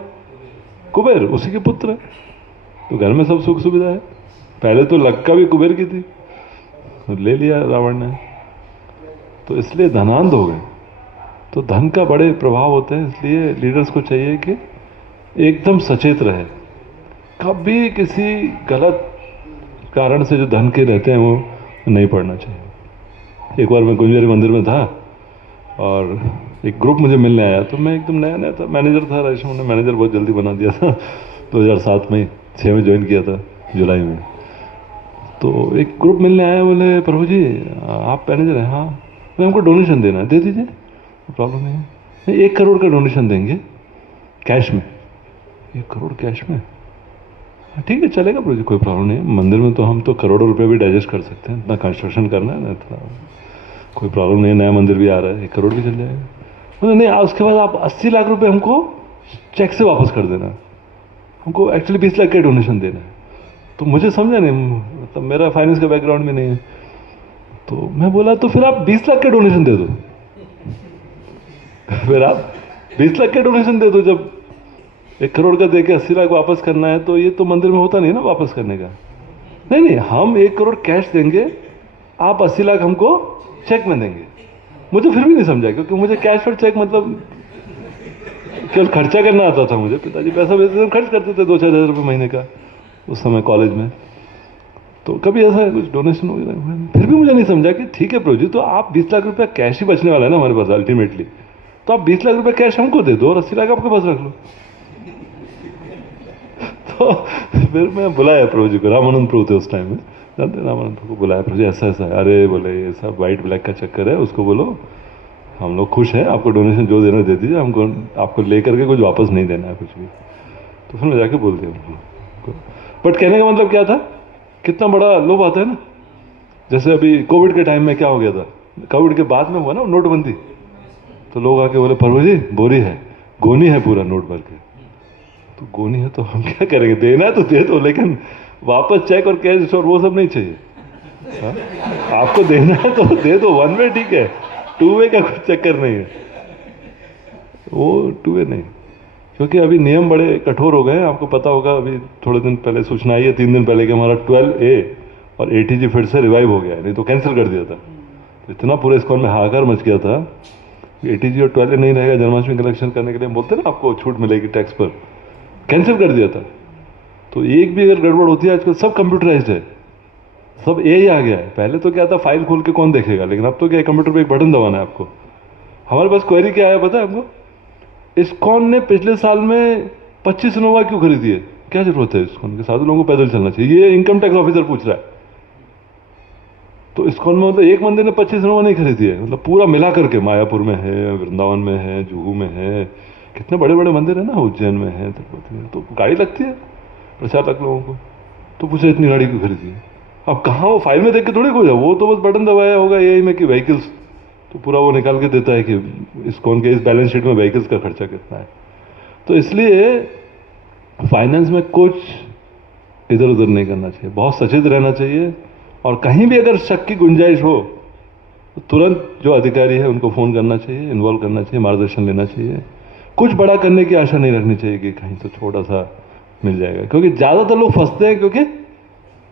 कुबेर, उसी के पुत्र है। तो घर में सब सुख सुविधा है। पहले तो लंका भी कुबेर की थी, तो ले लिया रावण ने, तो इसलिए धनांध हो गए। तो धन का बड़े प्रभाव होते हैं, इसलिए लीडर्स को चाहिए कि एकदम सचेत रहे, कभी किसी गलत कारण से जो धन के रहते हैं वो नहीं पड़ना चाहिए। एक बार मैं गुंजेरी मंदिर में था और एक ग्रुप मुझे मिलने आया, तो मैं एकदम नया नया था, मैनेजर था, राजेश ने मैनेजर बहुत जल्दी बना दिया था। 2007 में 6 में ज्वाइन किया था, जुलाई में। तो एक ग्रुप मिलने आया, बोले प्रभु जी आप मैनेजर हैं? हाँ। मैं हमको डोनेशन देना है, दे दीजिए, प्रॉब्लम नहीं है। नहीं, 1 करोड़ का डोनेशन देंगे कैश में। 1 करोड़ कैश में? ठीक है चलेगा प्रभु जी, कोई प्रॉब्लम नहीं है। मंदिर में तो हम तो करोड़ों रुपए भी डाइजेस्ट कर सकते हैं, इतना कंस्ट्रक्शन करना है ना, इतना कोई प्रॉब्लम नहीं है, नया मंदिर भी आ रहा है, 1 करोड़ भी चल जाएगा। मतलब नहीं, उसके बाद आप 80 लाख रुपए हमको चेक से वापस कर देना, हमको एक्चुअली 20 लाख का डोनेशन देना है। तो मुझे समझा नहीं, मतलब मेरा फाइनेंस का बैकग्राउंड भी नहीं है। तो मैं बोला तो फिर आप 20 लाख का डोनेशन दे दो। फिर आप 20 लाख का डोनेशन दे दो, जब 1 करोड़ का देके 80 लाख वापस करना है, तो ये तो मंदिर में होता नहीं ना वापस करने का। नहीं नहीं, हम 1 करोड़ कैश देंगे, आप 80 लाख हमको चेक में देंगे। मुझे फिर भी नहीं समझा, क्योंकि मुझे कैश और चेक मतलब केवल खर्चा करना आता था। मुझे पिताजी पैसा भेजते थे, खर्च करते थे 2-4 हज़ार रुपये महीने का उस समय कॉलेज में। तो कभी ऐसा कुछ डोनेशन वगैरह, फिर भी मुझे नहीं समझा कि ठीक है प्रभु जी, तो आप 20 लाख रुपया कैश ही बचने वाला है ना हमारे पास अल्टीमेटली, तो आप 20 लाख रुपया कैश हमको दे दो और 80 लाख आपके पास रख लो। तो फिर मैं बुलाया प्रभु जी को, रामानंद प्रभु थे उस टाइम में, जानते रामानंद प्रभु को बुलाया, प्रभु जी ऐसा ऐसा है। अरे बोले ये सब वाइट ब्लैक का चक्कर है, उसको बोलो हम लोग खुश हैं, आपको डोनेशन जो देना दे दीजिए, हमको आपको लेकर के कुछ वापस नहीं देना है कुछ भी। तो फिर मैं जाके बोल दिया उनको। बट कहने का मतलब क्या था, कितना बड़ा लोभ आता है ना। जैसे अभी कोविड के टाइम में क्या हो गया था, कोविड के बाद में हुआ ना नोटबंदी, तो लोग आके बोले प्रभु जी बोरी है, गोनी है पूरा नोट भर के। तो गोनी है तो हम क्या करेंगे, देना है तो दे दो, लेकिन वापस चेक और कैश और वो सब नहीं चाहिए। हा? आपको देना है तो दे दो, 1 वे ठीक है, 2 वे का कुछ चक्कर नहीं है, वो 2 वे नहीं। क्योंकि अभी नियम बड़े कठोर हो गए हैं, आपको पता होगा। अभी थोड़े दिन पहले सूचना आई है, 3 दिन पहले कि हमारा 12A और ATG फिर से रिवाइव हो गया है, नहीं तो कैंसिल कर दिया था। तो इतना पूरे इस्कॉन में हाहाकार मच गया था, ATG और 12A नहीं रहेगा जन्माष्टमी कलेक्शन करने के लिए, बोलते ना आपको छूट मिलेगी टैक्स पर, कैंसिल कर दिया था। तो एक भी अगर गड़बड़ होती है, आजकल सब कंप्यूटराइज्ड है, सब AI आ गया है। पहले तो क्या था, फाइल खोल के कौन देखेगा, लेकिन अब तो क्या है, कंप्यूटर पे एक बटन दबाना है आपको। हमारे पास क्वेरी क्या आया पता है हमको, इस्कॉन ने पिछले साल में 25 इनोवा क्यों खरीदी है? क्या जरूरत है इस्कॉन के? साधु लोगों को पैदल चलना चाहिए। ये इनकम टैक्स ऑफिसर पूछ रहा है। तो इस्कॉन में मतलब एक मंदिर ने 25 दिनों में नहीं खरीदी है, मतलब पूरा मिला करके मायापुर में है, वृंदावन में है, जुहू में है, कितने बड़े बड़े मंदिर है ना, उज्जैन में है, तिरुपति में। तो गाड़ी लगती है 4 लाख लोगों को। तो पूछे इतनी गाड़ी क्यों खरीदी है? अब कहाँ वो फाइल में देख के थोड़ी खोजा, वो तो बस बटन दबाया होगा एआई में कि व्हीकल्स, तो पूरा वो निकाल के देता है कि इस्कॉन के इस बैलेंस शीट में व्हीकल्स का खर्चा कितना है। तो इसलिए फाइनेंस में कुछ इधर उधर नहीं करना चाहिए, बहुत सचेत रहना चाहिए। और कहीं भी अगर शक की गुंजाइश हो तो तुरंत जो अधिकारी है उनको फ़ोन करना चाहिए, इन्वॉल्व करना चाहिए, मार्गदर्शन लेना चाहिए। कुछ बड़ा करने की आशा नहीं रखनी चाहिए कि कहीं तो छोटा सा मिल जाएगा, क्योंकि ज़्यादातर लोग फंसते हैं क्योंकि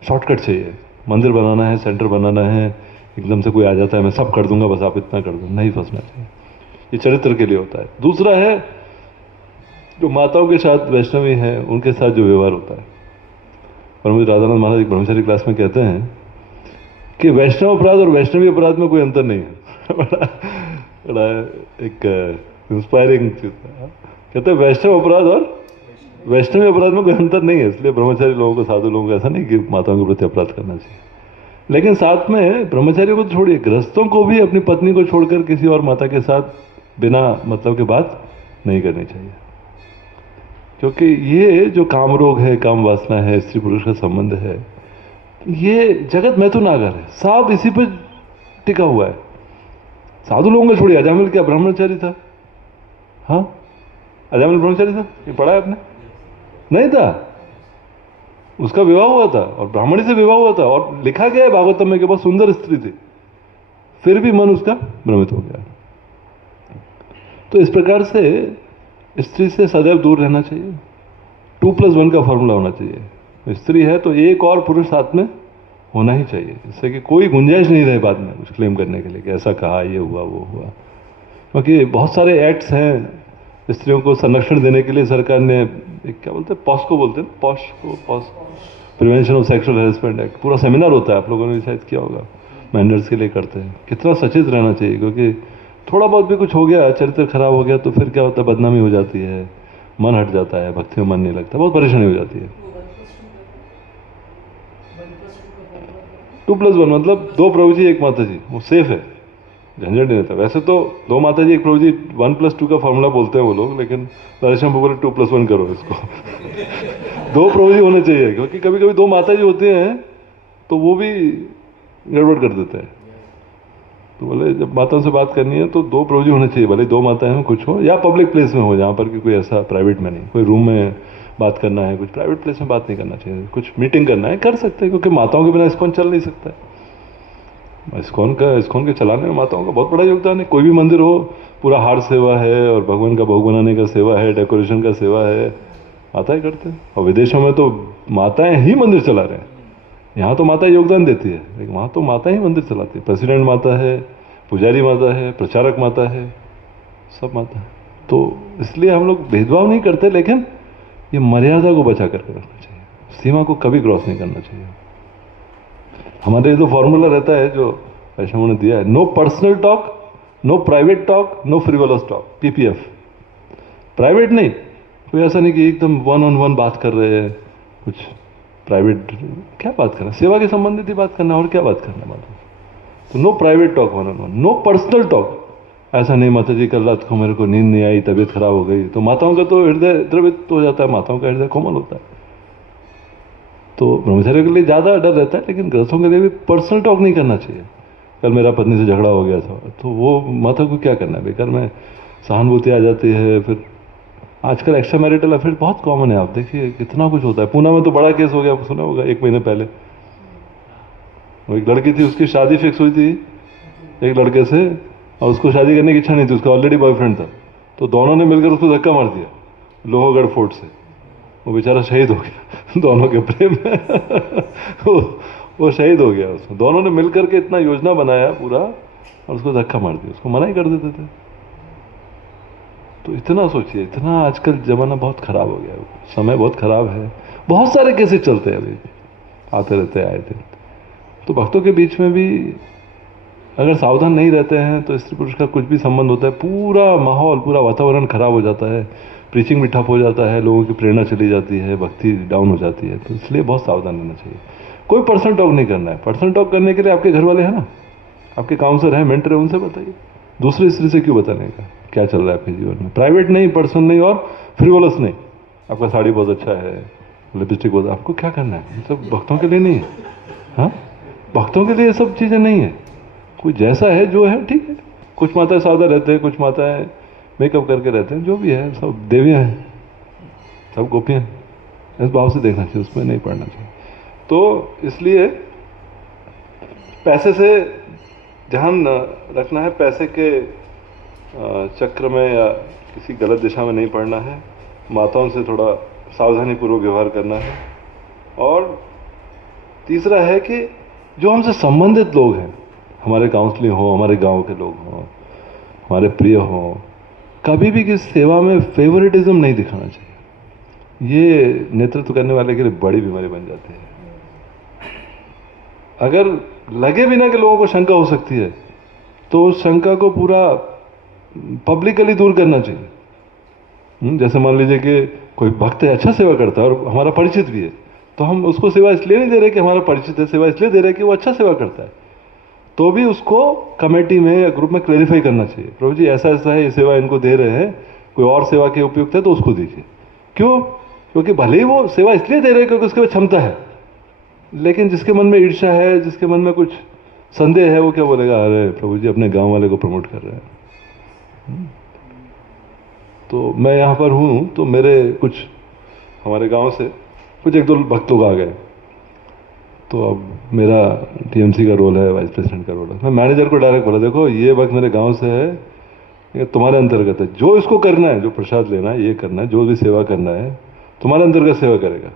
शॉर्टकट चाहिए। मंदिर बनाना है, सेंटर बनाना है, एकदम से कोई आ जाता है मैं सब कर दूंगा बस आप इतना कर दो, नहीं फंसना चाहिए। ये चरित्र के लिए होता है। दूसरा है जो माताओं के साथ वैष्णवी हैं उनके साथ जो व्यवहार होता है। और मुझे राधानंद महाराज एक ब्रह्मचारी क्लास में कहते हैं कि वैष्णव अपराध और वैष्णवी अपराध में कोई अंतर नहीं है। बड़ा एक इंस्पायरिंग चीज है। कहते हैं वैष्णव अपराध और वैष्णवी अपराध में कोई अंतर नहीं है। इसलिए ब्रह्मचारी लोगों को, साधु लोगों को ऐसा नहीं कि माताओं के प्रति अपराध करना चाहिए। लेकिन साथ में ब्रह्मचारियों को तो छोड़िए, गृहस्थों को भी अपनी पत्नी को छोड़कर किसी और माता के साथ बिना मतलब के बात नहीं करनी चाहिए। क्योंकि ये जो काम रोग है, काम वासना है, स्त्री पुरुष का संबंध है, ये जगत में तो नागर है, सब इसी पे टिका हुआ है। साधु लोगों को छोड़िए, अजामिल क्या ब्रह्मचारी था? हाँ, अजामिल ब्रह्मचारी था, ये पढ़ा है आपने? नहीं था। उसका विवाह हुआ था और ब्राह्मणी से विवाह हुआ था, और लिखा गया है भागवतम में कि बहुत सुंदर स्त्री थी, फिर भी मन उसका भ्रमित हो गया। तो इस प्रकार से स्त्री से सदैव दूर रहना चाहिए। 2+1 का फॉर्मूला होना चाहिए। स्त्री है तो एक और पुरुष साथ में होना ही चाहिए, जिससे कि कोई गुंजाइश नहीं रहे बाद में कुछ क्लेम करने के लिए कि ऐसा कहा, ये हुआ, वो हुआ। क्योंकि बहुत सारे एक्ट्स हैं स्त्रियों को संरक्षण देने के लिए। सरकार ने एक क्या बोलते हैं, पॉस्को बोलते हैं, POCSO, prevention of sexual harassment act, पूरा सेमिनार होता है, आप लोगों ने शायद किया होगा, मैंडर्स के लिए करते हैं। कितना सचेत रहना चाहिए, क्योंकि थोड़ा बहुत भी कुछ हो गया, चरित्र खराब हो गया तो फिर क्या होता है, बदनामी हो जाती है, मन हट जाता है, भक्ति में मन नहीं लगता, बहुत परेशानी हो जाती है। 2+1 मतलब 2 प्रभु जी 1 माता जी, वो सेफ है, झंझट नहीं रहता। वैसे तो 2 माता जी 1 प्रभु जी 1+2 का फॉर्मूला बोलते हैं वो लोग, लेकिन राधेश्याम बोले 2+1 करो इसको। 2 प्रभु जी होने चाहिए, क्योंकि कभी कभी 2 माता जी होते हैं तो वो भी गड़बड़ कर देते हैं। तो बोले जब माताओं से बात करनी है तो 2 प्रभु जी होने चाहिए, भले 2 माताएं हो, कुछ हो, या पब्लिक प्लेस में हो, जहाँ पर कि कोई ऐसा प्राइवेट में नहीं, कोई रूम में बात करना है, कुछ प्राइवेट प्लेस में बात नहीं करना चाहिए। कुछ मीटिंग करना है, कर सकते हैं, क्योंकि माताओं के बिना इस्कॉन चल नहीं सकता है। इस्कॉन के चलाने में माताओं का बहुत बड़ा योगदान है। कोई भी मंदिर हो, पूरा हार सेवा है और भगवान का भोग बनाने का सेवा है, डेकोरेशन का सेवा है, माताएं करते हैं। और विदेशों में तो माताएं ही मंदिर चला रहे हैं। यहाँ तो माता योगदान देती है, लेकिन वहाँ तो माता ही मंदिर चलाती है। प्रेसिडेंट माता है, पुजारी माता है, प्रचारक माता है, सब माता है। तो इसलिए हम लोग भेदभाव नहीं करते, लेकिन ये मर्यादा को बचा करके रखना चाहिए, सीमा को कभी क्रॉस नहीं करना चाहिए। हमारे ये तो फॉर्मूला रहता है जो वैष्णव ने दिया है, no personal talk, no private talk, no frivolous talk, PPF। Private नहीं, कोई ऐसा नहीं कि एकदम 1-on-1 बात कर रहे हैं, कुछ प्राइवेट क्या बात करना, सेवा के संबंधित ही बात करना, और क्या बात करना माता। तो no private talk 1-on-1, no personal talk. ऐसा नहीं माता जी कल रात को मेरे को नींद नहीं आई, तबीयत खराब हो गई, तो माताओं का तो हृदय द्रवित हो जाता है, माताओं का हृदय कोमल होता है। तो ब्रह्मचारियों के लिए ज़्यादा डर रहता है, लेकिन गृहस्थों के लिए भी पर्सनल टॉक नहीं करना चाहिए। कल मेरा पत्नी से झगड़ा हो गया था, तो वो माता को क्या करना है, बेकार में सहानुभूति आ जाती है। फिर आजकल एक्स्ट्रा मैरिटल अफेयर बहुत कॉमन है, आप देखिए कितना कुछ होता है। पूना में तो बड़ा केस हो गया, सुना होगा, 1 महीने पहले। वो एक लड़की थी, उसकी शादी फिक्स हुई थी एक लड़के से, और उसको शादी करने की इच्छा नहीं थी, उसका ऑलरेडी बॉयफ्रेंड था। तो दोनों ने मिलकर उसको धक्का मार दिया लोहगढ़ फोर्ट से। वो बेचारा शहीद हो गया दोनों के प्रेम में। वो शहीद हो गया उसमें। दोनों ने मिलकर के इतना योजना बनाया पूरा, और उसको धक्का मार दिया, उसको मना ही कर देते थे। तो इतना सोचिए, इतना आजकल जमाना बहुत खराब हो गया, समय बहुत खराब है। बहुत सारे केसेस चलते हैं अभी, आते रहते हैं आए दिन। तो भक्तों के बीच में भी अगर सावधान नहीं रहते हैं तो स्त्री पुरुष का कुछ भी संबंध होता है, पूरा माहौल, पूरा वातावरण खराब हो जाता है। प्रीचिंग भी ठप हो जाता है, लोगों की प्रेरणा चली जाती है, भक्ति डाउन हो जाती है। तो इसलिए बहुत सावधान रहना चाहिए। कोई पर्सन टॉक नहीं करना है। पर्सन टॉक करने के लिए आपके घर वाले हैं ना, आपके काउंसलर हैं, मेंटर है, उनसे बताइए। दूसरी स्त्री से क्यों बताने का, क्या चल रहा है आपके जीवन में। प्राइवेट नहीं, पर्सन नहीं, और फ्रिवोलस नहीं। आपका साड़ी बहुत अच्छा है, लिपस्टिक बहुत, आपको क्या करना है, ये सब भक्तों के लिए नहीं है। हाँ, भक्तों के लिए ये सब चीज़ें नहीं है। कोई जैसा है जो है ठीक है। कुछ माताएं सादा रहते हैं, कुछ माताएं मेकअप करके रहते हैं, जो भी है सब देवियां हैं, सब गोपियां हैं। इस भाव से देखना चाहिए, उसमें नहीं पढ़ना चाहिए। तो इसलिए पैसे से ध्यान रखना है, पैसे के चक्र में या किसी गलत दिशा में नहीं पड़ना है। माताओं से थोड़ा सावधानी पूर्वक व्यवहार करना है। और तीसरा है कि जो हमसे संबंधित लोग हैं, हमारे काउंसलिंग हो, हमारे गांव के लोग हों, हमारे प्रिय हों, कभी भी किसी सेवा में फेवरेटिज्म नहीं दिखाना चाहिए। ये नेतृत्व करने वाले के लिए बड़ी बीमारी बन जाती है। अगर लगे भी ना कि लोगों को शंका हो सकती है, तो उस शंका को पूरा पब्लिकली दूर करना चाहिए। जैसे मान लीजिए कि कोई भक्त है, अच्छा सेवा करता है और हमारा परिचित भी है, तो हम उसको सेवा इसलिए नहीं दे रहे कि हमारा परिचित है, सेवा इसलिए दे रहे कि वो अच्छा सेवा करता है। तो भी उसको कमेटी में या ग्रुप में क्लैरिफाई करना चाहिए, प्रभु जी ऐसा ऐसा है, ये सेवा इनको दे रहे हैं, कोई और सेवा के उपयुक्त है तो उसको दीजिए। क्यों? क्योंकि भले ही वो सेवा इसलिए दे रहे हैं क्योंकि उसके पास क्षमता है, लेकिन जिसके मन में ईर्ष्या है, जिसके मन में कुछ संदेह है, वो क्या बोलेगा, अरे प्रभु जी अपने गांव वाले को प्रमोट कर रहे हैं। तो मैं यहाँ पर हूँ, तो मेरे कुछ हमारे गांव से कुछ एक दो भक्त लोग आ गए। तो अब मेरा टीएमसी का रोल है, वाइस प्रेसिडेंट का रोल है। मैं मैनेजर को डायरेक्ट बोला, देखो ये भक्त मेरे गांव से है, ये तुम्हारे अंतर्गत है, जो इसको करना है, जो प्रसाद लेना है, ये करना है, जो भी सेवा करना है, तुम्हारे अंतर्गत सेवा करेगा।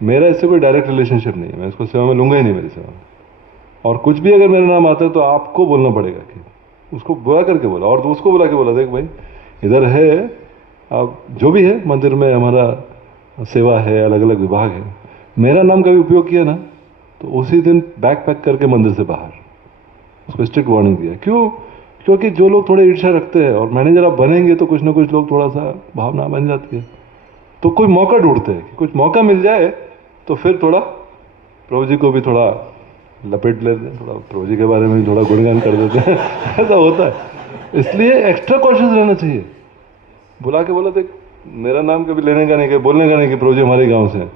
मेरा इससे कोई डायरेक्ट रिलेशनशिप नहीं है, मैं इसको सेवा में लूंगा ही नहीं मेरी सेवा में। और कुछ भी अगर मेरा नाम आता है तो आपको बोलना पड़ेगा, कि उसको बुला करके बोला, और तो उसको बुला के बोला, देख भाई इधर है, अब जो भी है मंदिर में हमारा सेवा है, अलग अलग विभाग है, मेरा नाम कभी उपयोग किया ना तो उसी दिन बैग पैक करके मंदिर से बाहर, उसको स्ट्रिक्ट वार्निंग दिया। क्यों? क्योंकि जो लोग थोड़े ईर्ष्या रखते हैं, और मैनेजर आप बनेंगे तो कुछ ना कुछ लोग थोड़ा सा भावना बन जाती है, तो कोई मौका ढूंढते हैं कि कुछ मौका मिल जाए तो फिर थोड़ा प्रभु जी को भी थोड़ा लपेट लेते हैं, थोड़ा प्रभु जी के बारे में थोड़ा गुणगान कर देते हैं। ऐसा होता है। इसलिए एक्स्ट्रा कॉशियस रहना चाहिए। बुला के बोला, देख मेरा नाम कभी लेने का नहीं, कभी बोलने का नहीं कि प्रभु जी हमारे गांव से हैं,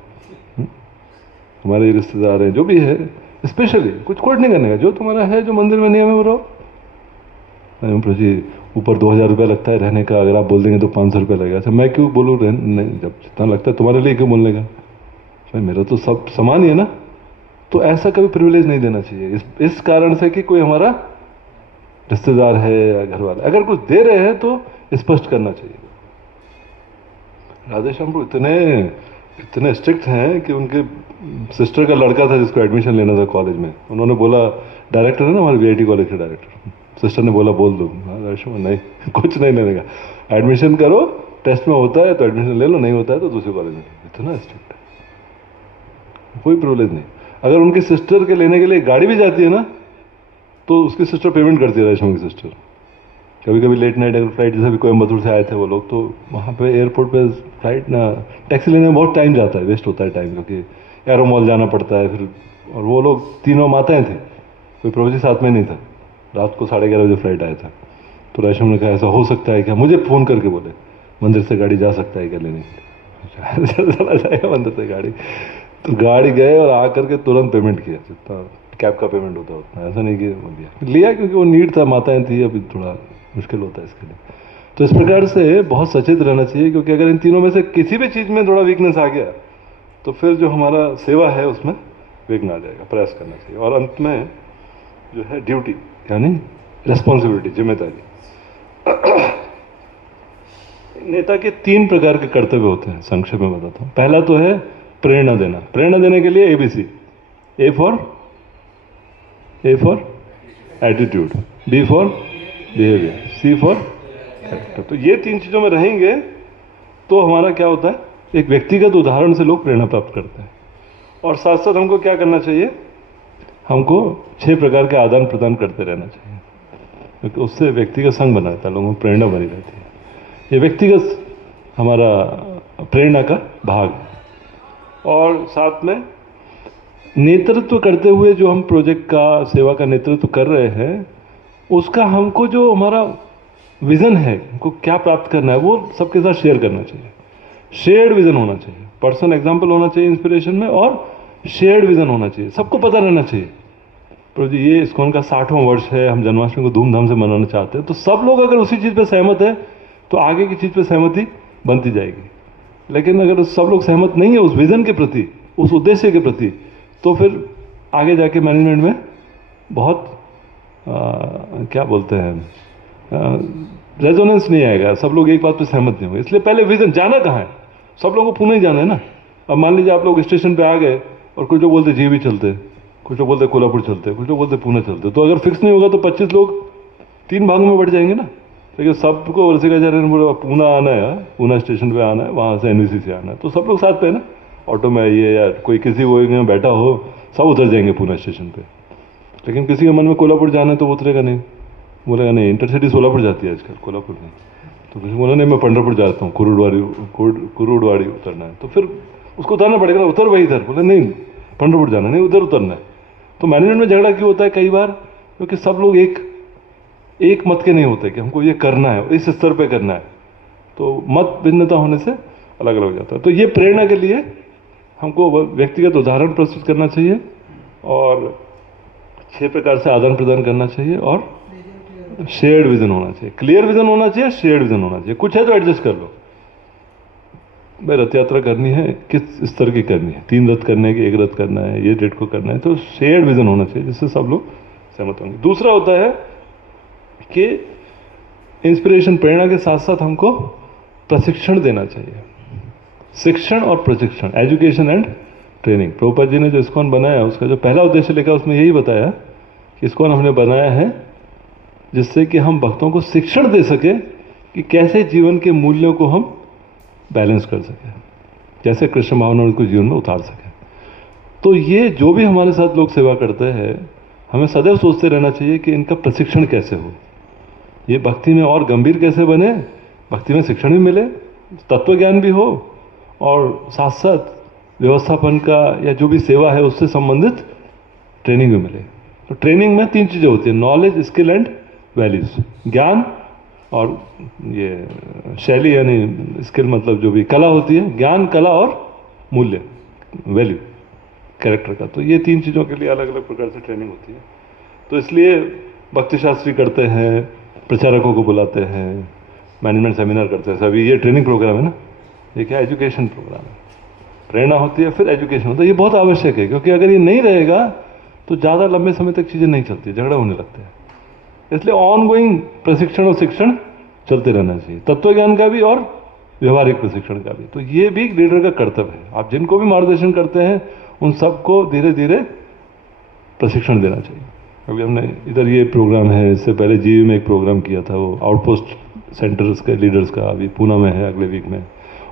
हमारे रिश्तेदार हैं, जो भी है, स्पेशली कुछ कोट नहीं करने का, जो तुम्हारा है, जो मंदिर में नियम है वो रहो। प्रभु जी ऊपर 2000 रुपया लगता है रहने का, अगर आप बोल देंगे तो 500 रुपया लगेगा। अच्छा मैं क्यों बोलूँ, नहीं, जब जितना लगता है तुम्हारे लिए क्यों बोलने का, भाई मेरा तो सब समान ही है ना। तो ऐसा कभी प्रिविलेज नहीं देना चाहिए, इस कारण से कि कोई हमारा रिश्तेदार है या घर वाला, अगर कुछ दे रहे हैं तो स्पष्ट करना चाहिए। राधेश्याम प्रभु इतने स्ट्रिक्ट हैं कि उनके सिस्टर का लड़का था जिसको एडमिशन लेना था कॉलेज में, उन्होंने बोला, डायरेक्टर है ना हमारे वीआईटी कॉलेज के डायरेक्टर, सिस्टर ने बोला बोल दो, नहीं कुछ नहीं लेने का, एडमिशन करो, टेस्ट में होता है तो एडमिशन ले लो, नहीं होता है तो दूसरे कॉलेज में। इतना स्ट्रिक्ट है, कोई प्रिविलेज नहीं। अगर उनकी सिस्टर के लेने के लिए गाड़ी भी जाती है ना तो उसकी सिस्टर पेमेंट करती है, रेशम की सिस्टर। कभी कभी लेट नाइट अगर फ्लाइट, जैसे भी कोयम्बतूर से आए थे वो लोग, तो वहाँ पे एयरपोर्ट पे फ्लाइट ना टैक्सी लेने में बहुत टाइम जाता है, वेस्ट होता है टाइम, क्योंकि एरो मॉल जाना पड़ता है फिर। और वो लोग तीनों माताएं थी, कोई प्रभु जी साथ में नहीं था। रात को 11:30 बजे फ्लाइट आया था। तो रेशम ने कहा ऐसा हो सकता है क्या, मुझे फ़ोन करके बोले मंदिर से गाड़ी जा सकता है क्या लेने के लिए। चला जाएगा मंदिर से गाड़ी, तो गाड़ी गए और आकर के तुरंत पेमेंट किया, जितना कैब का पेमेंट होता है उतना, ऐसा नहीं कि लिया क्योंकि वो नीड था, माताएं थी, अभी थोड़ा मुश्किल होता है इसके लिए। तो इस प्रकार से बहुत सचेत रहना चाहिए, क्योंकि अगर इन तीनों में से किसी भी चीज़ में थोड़ा वीकनेस आ गया तो फिर जो हमारा सेवा है उसमें विघ्न आ जाएगा। प्रयास करना चाहिए। और अंत में जो है ड्यूटी, यानी रिस्पॉन्सिबिलिटी, जिम्मेदारी। नेता के 3 प्रकार के कर्तव्य होते हैं, संक्षेप में बताता हूँ। पहला तो है प्रेरणा देना। प्रेरणा देने के लिए ABC, A for attitude, B for behaviour, C for character. तो ये 3 चीज़ों में रहेंगे तो हमारा क्या होता है, एक व्यक्तिगत उदाहरण से लोग प्रेरणा प्राप्त करते हैं। और साथ साथ हमको क्या करना चाहिए, हमको 6 प्रकार के आदान प्रदान करते रहना चाहिए, क्योंकि उससे व्यक्तिगत संग बना रहता है, लोगों को प्रेरणा बनी रहती है। ये व्यक्तिगत हमारा प्रेरणा का भाग है। और साथ में नेतृत्व करते हुए जो हम प्रोजेक्ट का, सेवा का नेतृत्व कर रहे हैं, उसका हमको जो हमारा विजन है, हमको क्या प्राप्त करना है, वो सबके साथ शेयर करना चाहिए। शेयर्ड विजन होना चाहिए, पर्सनल एग्जाम्पल होना चाहिए इंस्पिरेशन में, और शेयर्ड विजन होना चाहिए, सबको पता रहना चाहिए। तो जी ये इस्कॉन का 60वां वर्ष है, हम जन्माष्टमी को धूमधाम से मनाना चाहते हैं, तो सब लोग अगर उसी चीज़ पे सहमत है तो आगे की चीज़ पे सहमति बनती जाएगी। लेकिन अगर सब लोग सहमत नहीं है उस विजन के प्रति, उस उद्देश्य के प्रति, तो फिर आगे जाके मैनेजमेंट में बहुत क्या बोलते हैं, रेजोनेंस नहीं आएगा, सब लोग एक बात पे सहमत नहीं होंगे। इसलिए पहले विजन, जाना कहाँ है, सब लोगों को पुणे ही जाना है ना। अब मान लीजिए आप लोग स्टेशन पे आ गए और कुछ लोग बोलते जीवी चलते, कुछ लोग बोलते कोल्हापुर चलते, कुछ लोग बोलते पुणे चलते, तो अगर फिक्स नहीं होगा तो 25 लोग 3 भागों में बढ़ जाएंगे ना। लेकिन सबको रसिकाचार्य ने बोला पूना आना है, पूना स्टेशन पे आना है, वहाँ से एनवीसी से आना है, तो सब लोग साथ पे है ना, ऑटो में आइए या कोई किसी वो में बैठा हो, सब उतर जाएंगे पूना स्टेशन पे। लेकिन किसी के मन में कोल्हापुर जाना है तो वो उतरेगा नहीं, बोलेगा नहीं इंटरसिटी सोलापुर जाती है आजकल, कोल्हापुर नहीं। तो किसी बोला नहीं मैं पंढरपुर जाता हूँ, कुरुड़वाड़ी उतरना है, तो फिर उसको उतरना पड़ेगा ना, उतर वही इधर, बोले नहीं पंढरपुर जाना नहीं, उधर उतरना है। तो मैनेजमेंट में झगड़ा क्यों होता है कई बार, क्योंकि सब लोग एक मत के नहीं होते कि हमको ये करना है, इस स्तर पे करना है, तो मत भिन्नता होने से अलग अलग हो जाता है। तो ये प्रेरणा के लिए हमको व्यक्तिगत उदाहरण प्रस्तुत करना चाहिए, और 6 प्रकार से आदान प्रदान करना चाहिए, और शेयर्ड विजन होना चाहिए, क्लियर विजन होना चाहिए, शेयर्ड विजन होना चाहिए। कुछ है तो एडजस्ट कर लो, भाई रथ यात्रा करनी है, किस स्तर की करनी है, 3 रथ करने की, 1 रथ करना है, ये डेट को करना है, तो शेयर्ड विजन होना चाहिए जिससे सब लोग सहमत होंगे। दूसरा होता है कि इंस्पिरेशन, प्रेरणा के साथ साथ हमको प्रशिक्षण देना चाहिए। शिक्षण और प्रशिक्षण, education and training. Prabhupada ji ने जो इस्कॉन बनाया, उसका जो पहला उद्देश्य लेकर उसमें यही बताया कि इस्कॉन हमने बनाया है जिससे कि हम भक्तों को शिक्षण दे सके कि कैसे जीवन के मूल्यों को हम बैलेंस कर सके, कैसे कृष्ण भावना उनको जीवन में उतार सके। तो ये जो भी हमारे साथ लोग सेवा करते हैं, हमें सदैव सोचते रहना चाहिए कि इनका प्रशिक्षण कैसे हो, ये भक्ति में और गंभीर कैसे बने, भक्ति में शिक्षण भी मिले, तत्व ज्ञान भी हो, और साथ साथ व्यवस्थापन का या जो भी सेवा है उससे संबंधित ट्रेनिंग भी मिले। तो ट्रेनिंग में 3 चीज़ें होती है, नॉलेज, स्किल एंड वैल्यूज। ज्ञान और ये शैली, यानी स्किल मतलब जो भी कला होती है, ज्ञान, कला और मूल्य, वैल्यू, कैरेक्टर का। तो ये 3 चीज़ों के लिए अलग अलग प्रकार से ट्रेनिंग होती है। तो इसलिए भक्ति शास्त्री करते हैं, प्रचारकों को बुलाते हैं, मैनेजमेंट सेमिनार करते हैं, अभी ये ट्रेनिंग प्रोग्राम है ना, ये क्या एजुकेशन प्रोग्राम है। प्रेरणा होती है, फिर एजुकेशन होता है, ये बहुत आवश्यक है, क्योंकि अगर ये नहीं रहेगा तो ज़्यादा लंबे समय तक चीज़ें नहीं चलती, झगड़ा होने लगते हैं। इसलिए ऑन गोइंग प्रशिक्षण और शिक्षण चलते रहना चाहिए, तत्व ज्ञान का भी और व्यवहारिक प्रशिक्षण का भी। तो ये भी लीडर का कर्तव्य है। आप जिनको भी मार्गदर्शन करते हैं उन सबको धीरे धीरे प्रशिक्षण देना चाहिए। अभी हमने इधर ये प्रोग्राम है, इससे पहले जीवी में एक प्रोग्राम किया था, वो आउटपोस्ट सेंटर्स के लीडर्स का, अभी पूना में है अगले वीक में,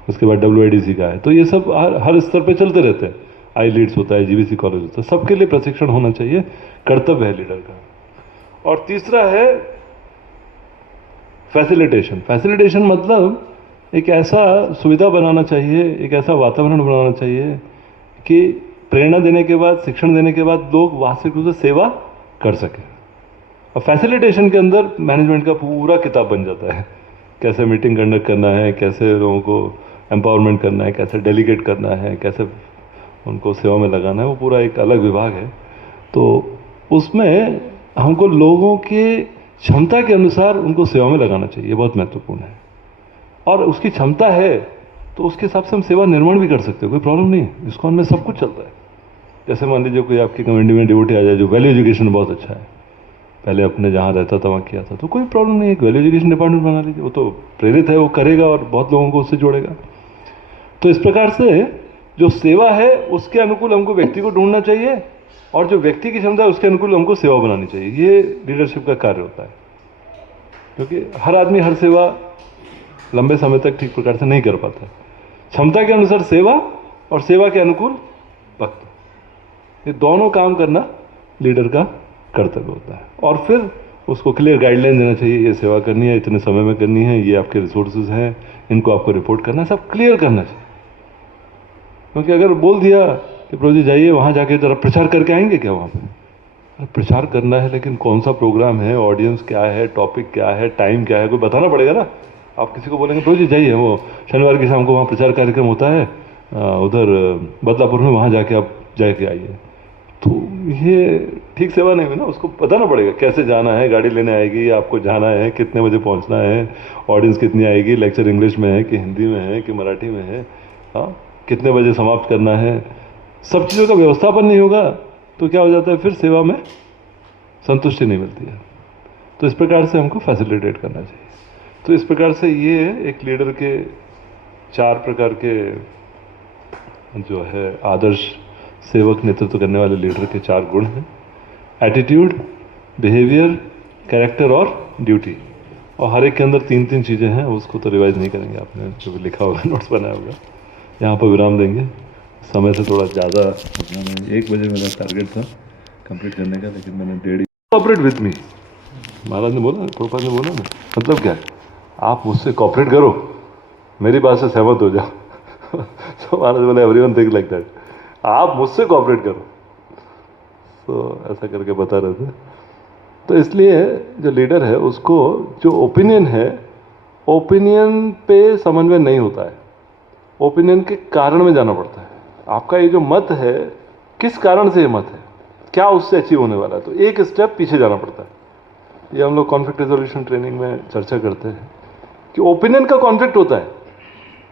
उसके बाद WIDC का है। तो ये सब हर स्तर पे चलते रहते हैं, आई लीड्स होता है, GVC कॉलेज होता है, सबके लिए प्रशिक्षण होना चाहिए, कर्तव्य है लीडर का। और तीसरा है फैसिलिटेशन। फैसिलिटेशन मतलब एक ऐसा सुविधा बनाना चाहिए, एक ऐसा वातावरण बनाना चाहिए कि प्रेरणा देने के बाद, शिक्षण देने के बाद लोग वास्तविक रूप से सेवा कर सकें। और फैसिलिटेशन के अंदर मैनेजमेंट का पूरा किताब बन जाता है, कैसे मीटिंग कंडक्ट करना है, कैसे लोगों को एम्पावरमेंट करना है, कैसे डेलीगेट करना है, कैसे उनको सेवा में लगाना है, वो पूरा एक अलग विभाग है। तो उसमें हमको लोगों के क्षमता के अनुसार उनको सेवा में लगाना चाहिए, बहुत महत्वपूर्ण है। और उसकी क्षमता है तो उसके हिसाब से हम सेवा निर्माण भी कर सकते हैं, कोई प्रॉब्लम नहीं है। इस्कॉन में सब कुछ चलता है। जैसे मान लीजिए कोई आपकी कम्युनिटी में डिवोटी आ जाए जो वैल्यू एजुकेशन बहुत अच्छा है, पहले अपने जहाँ रहता था वहाँ किया था, तो कोई प्रॉब्लम नहीं है, एक वैल्यू एजुकेशन डिपार्टमेंट बना लीजिए, वो तो प्रेरित है, वो करेगा और बहुत लोगों को उससे जोड़ेगा। तो इस प्रकार से जो सेवा है उसके अनुकूल हमको व्यक्ति को ढूंढना चाहिए, और जो व्यक्ति की क्षमता है उसके अनुकूल हमको सेवा बनानी चाहिए। ये लीडरशिप का कार्य होता है, क्योंकि हर आदमी हर सेवा लंबे समय तक ठीक प्रकार से नहीं कर पाता है। क्षमता के अनुसार सेवा और सेवा के अनुकूल भक्त, ये दोनों काम करना लीडर का कर्तव्य होता है। और फिर उसको क्लियर गाइडलाइन देना चाहिए, ये सेवा करनी है, इतने समय में करनी है, ये आपके रिसोर्सेज हैं, इनको आपको रिपोर्ट करना है, सब क्लियर करना चाहिए। क्योंकि अगर बोल दिया कि प्रभु जी जाइए वहाँ जाके जरा प्रचार करके आएंगे क्या वहाँ पे, प्रचार करना है लेकिन कौन सा प्रोग्राम है, ऑडियंस क्या है, टॉपिक क्या है, टाइम क्या है, कोई बताना पड़ेगा ना। आप किसी को बोलेंगे प्रभु जी जाइए, वो शनिवार की शाम को वहाँ प्रचार कार्यक्रम होता है उधर बदलापुर में, वहाँ जाके आप जाके आइए, तो ये ठीक सेवा नहीं हुई ना। उसको बताना पड़ेगा कैसे जाना है, गाड़ी लेने आएगी, आपको जाना है, कितने बजे पहुँचना है, ऑडियंस कितनी आएगी, लेक्चर इंग्लिश में है कि हिंदी में है कि मराठी में है, हाँ, कितने बजे समाप्त करना है, सब चीज़ों का व्यवस्थापन नहीं होगा तो क्या हो जाता है, फिर सेवा में संतुष्टि नहीं मिलती है। तो इस प्रकार से हमको फैसिलिटेट करना चाहिए। तो इस प्रकार से ये एक लीडर के 4 प्रकार के जो है आदर्श सेवक नेतृत्व करने वाले लीडर के 4 गुण हैं: एटीट्यूड, बिहेवियर, कैरेक्टर और ड्यूटी। और हर एक के अंदर 3-3 चीज़ें हैं, उसको तो रिवाइज नहीं करेंगे, आपने जो भी लिखा होगा नोट्स बनाया होगा। यहाँ पर विराम देंगे, समय से थोड़ा ज़्यादा, 1 बजे मेरा टारगेट था कंप्लीट करने का, लेकिन मैंने 1:30। कोऑपरेट विथ मी, महाराज ने बोला, प्रभुपाद ने बोला ना, मतलब क्या है, आप मुझसे कोऑपरेट करो, मेरी बात से सहमत हो जाओ। तो महाराज बोले एवरीवन थिंक लाइक दैट, आप मुझसे कोऑपरेट करो। तो ऐसा करके बता रहे थे। तो इसलिए जो लीडर है उसको जो ओपिनियन है, ओपिनियन पे समन्वय नहीं होता है, ओपिनियन के कारण में जाना पड़ता है। आपका ये जो मत है, किस कारण से ये मत है, क्या उससे अचीव होने वाला है, तो एक स्टेप पीछे जाना पड़ता है। ये हम लोग कॉन्फ्लिक्ट रेजोल्यूशन ट्रेनिंग में चर्चा करते हैं कि ओपिनियन का कॉन्फ्लिक्ट होता है,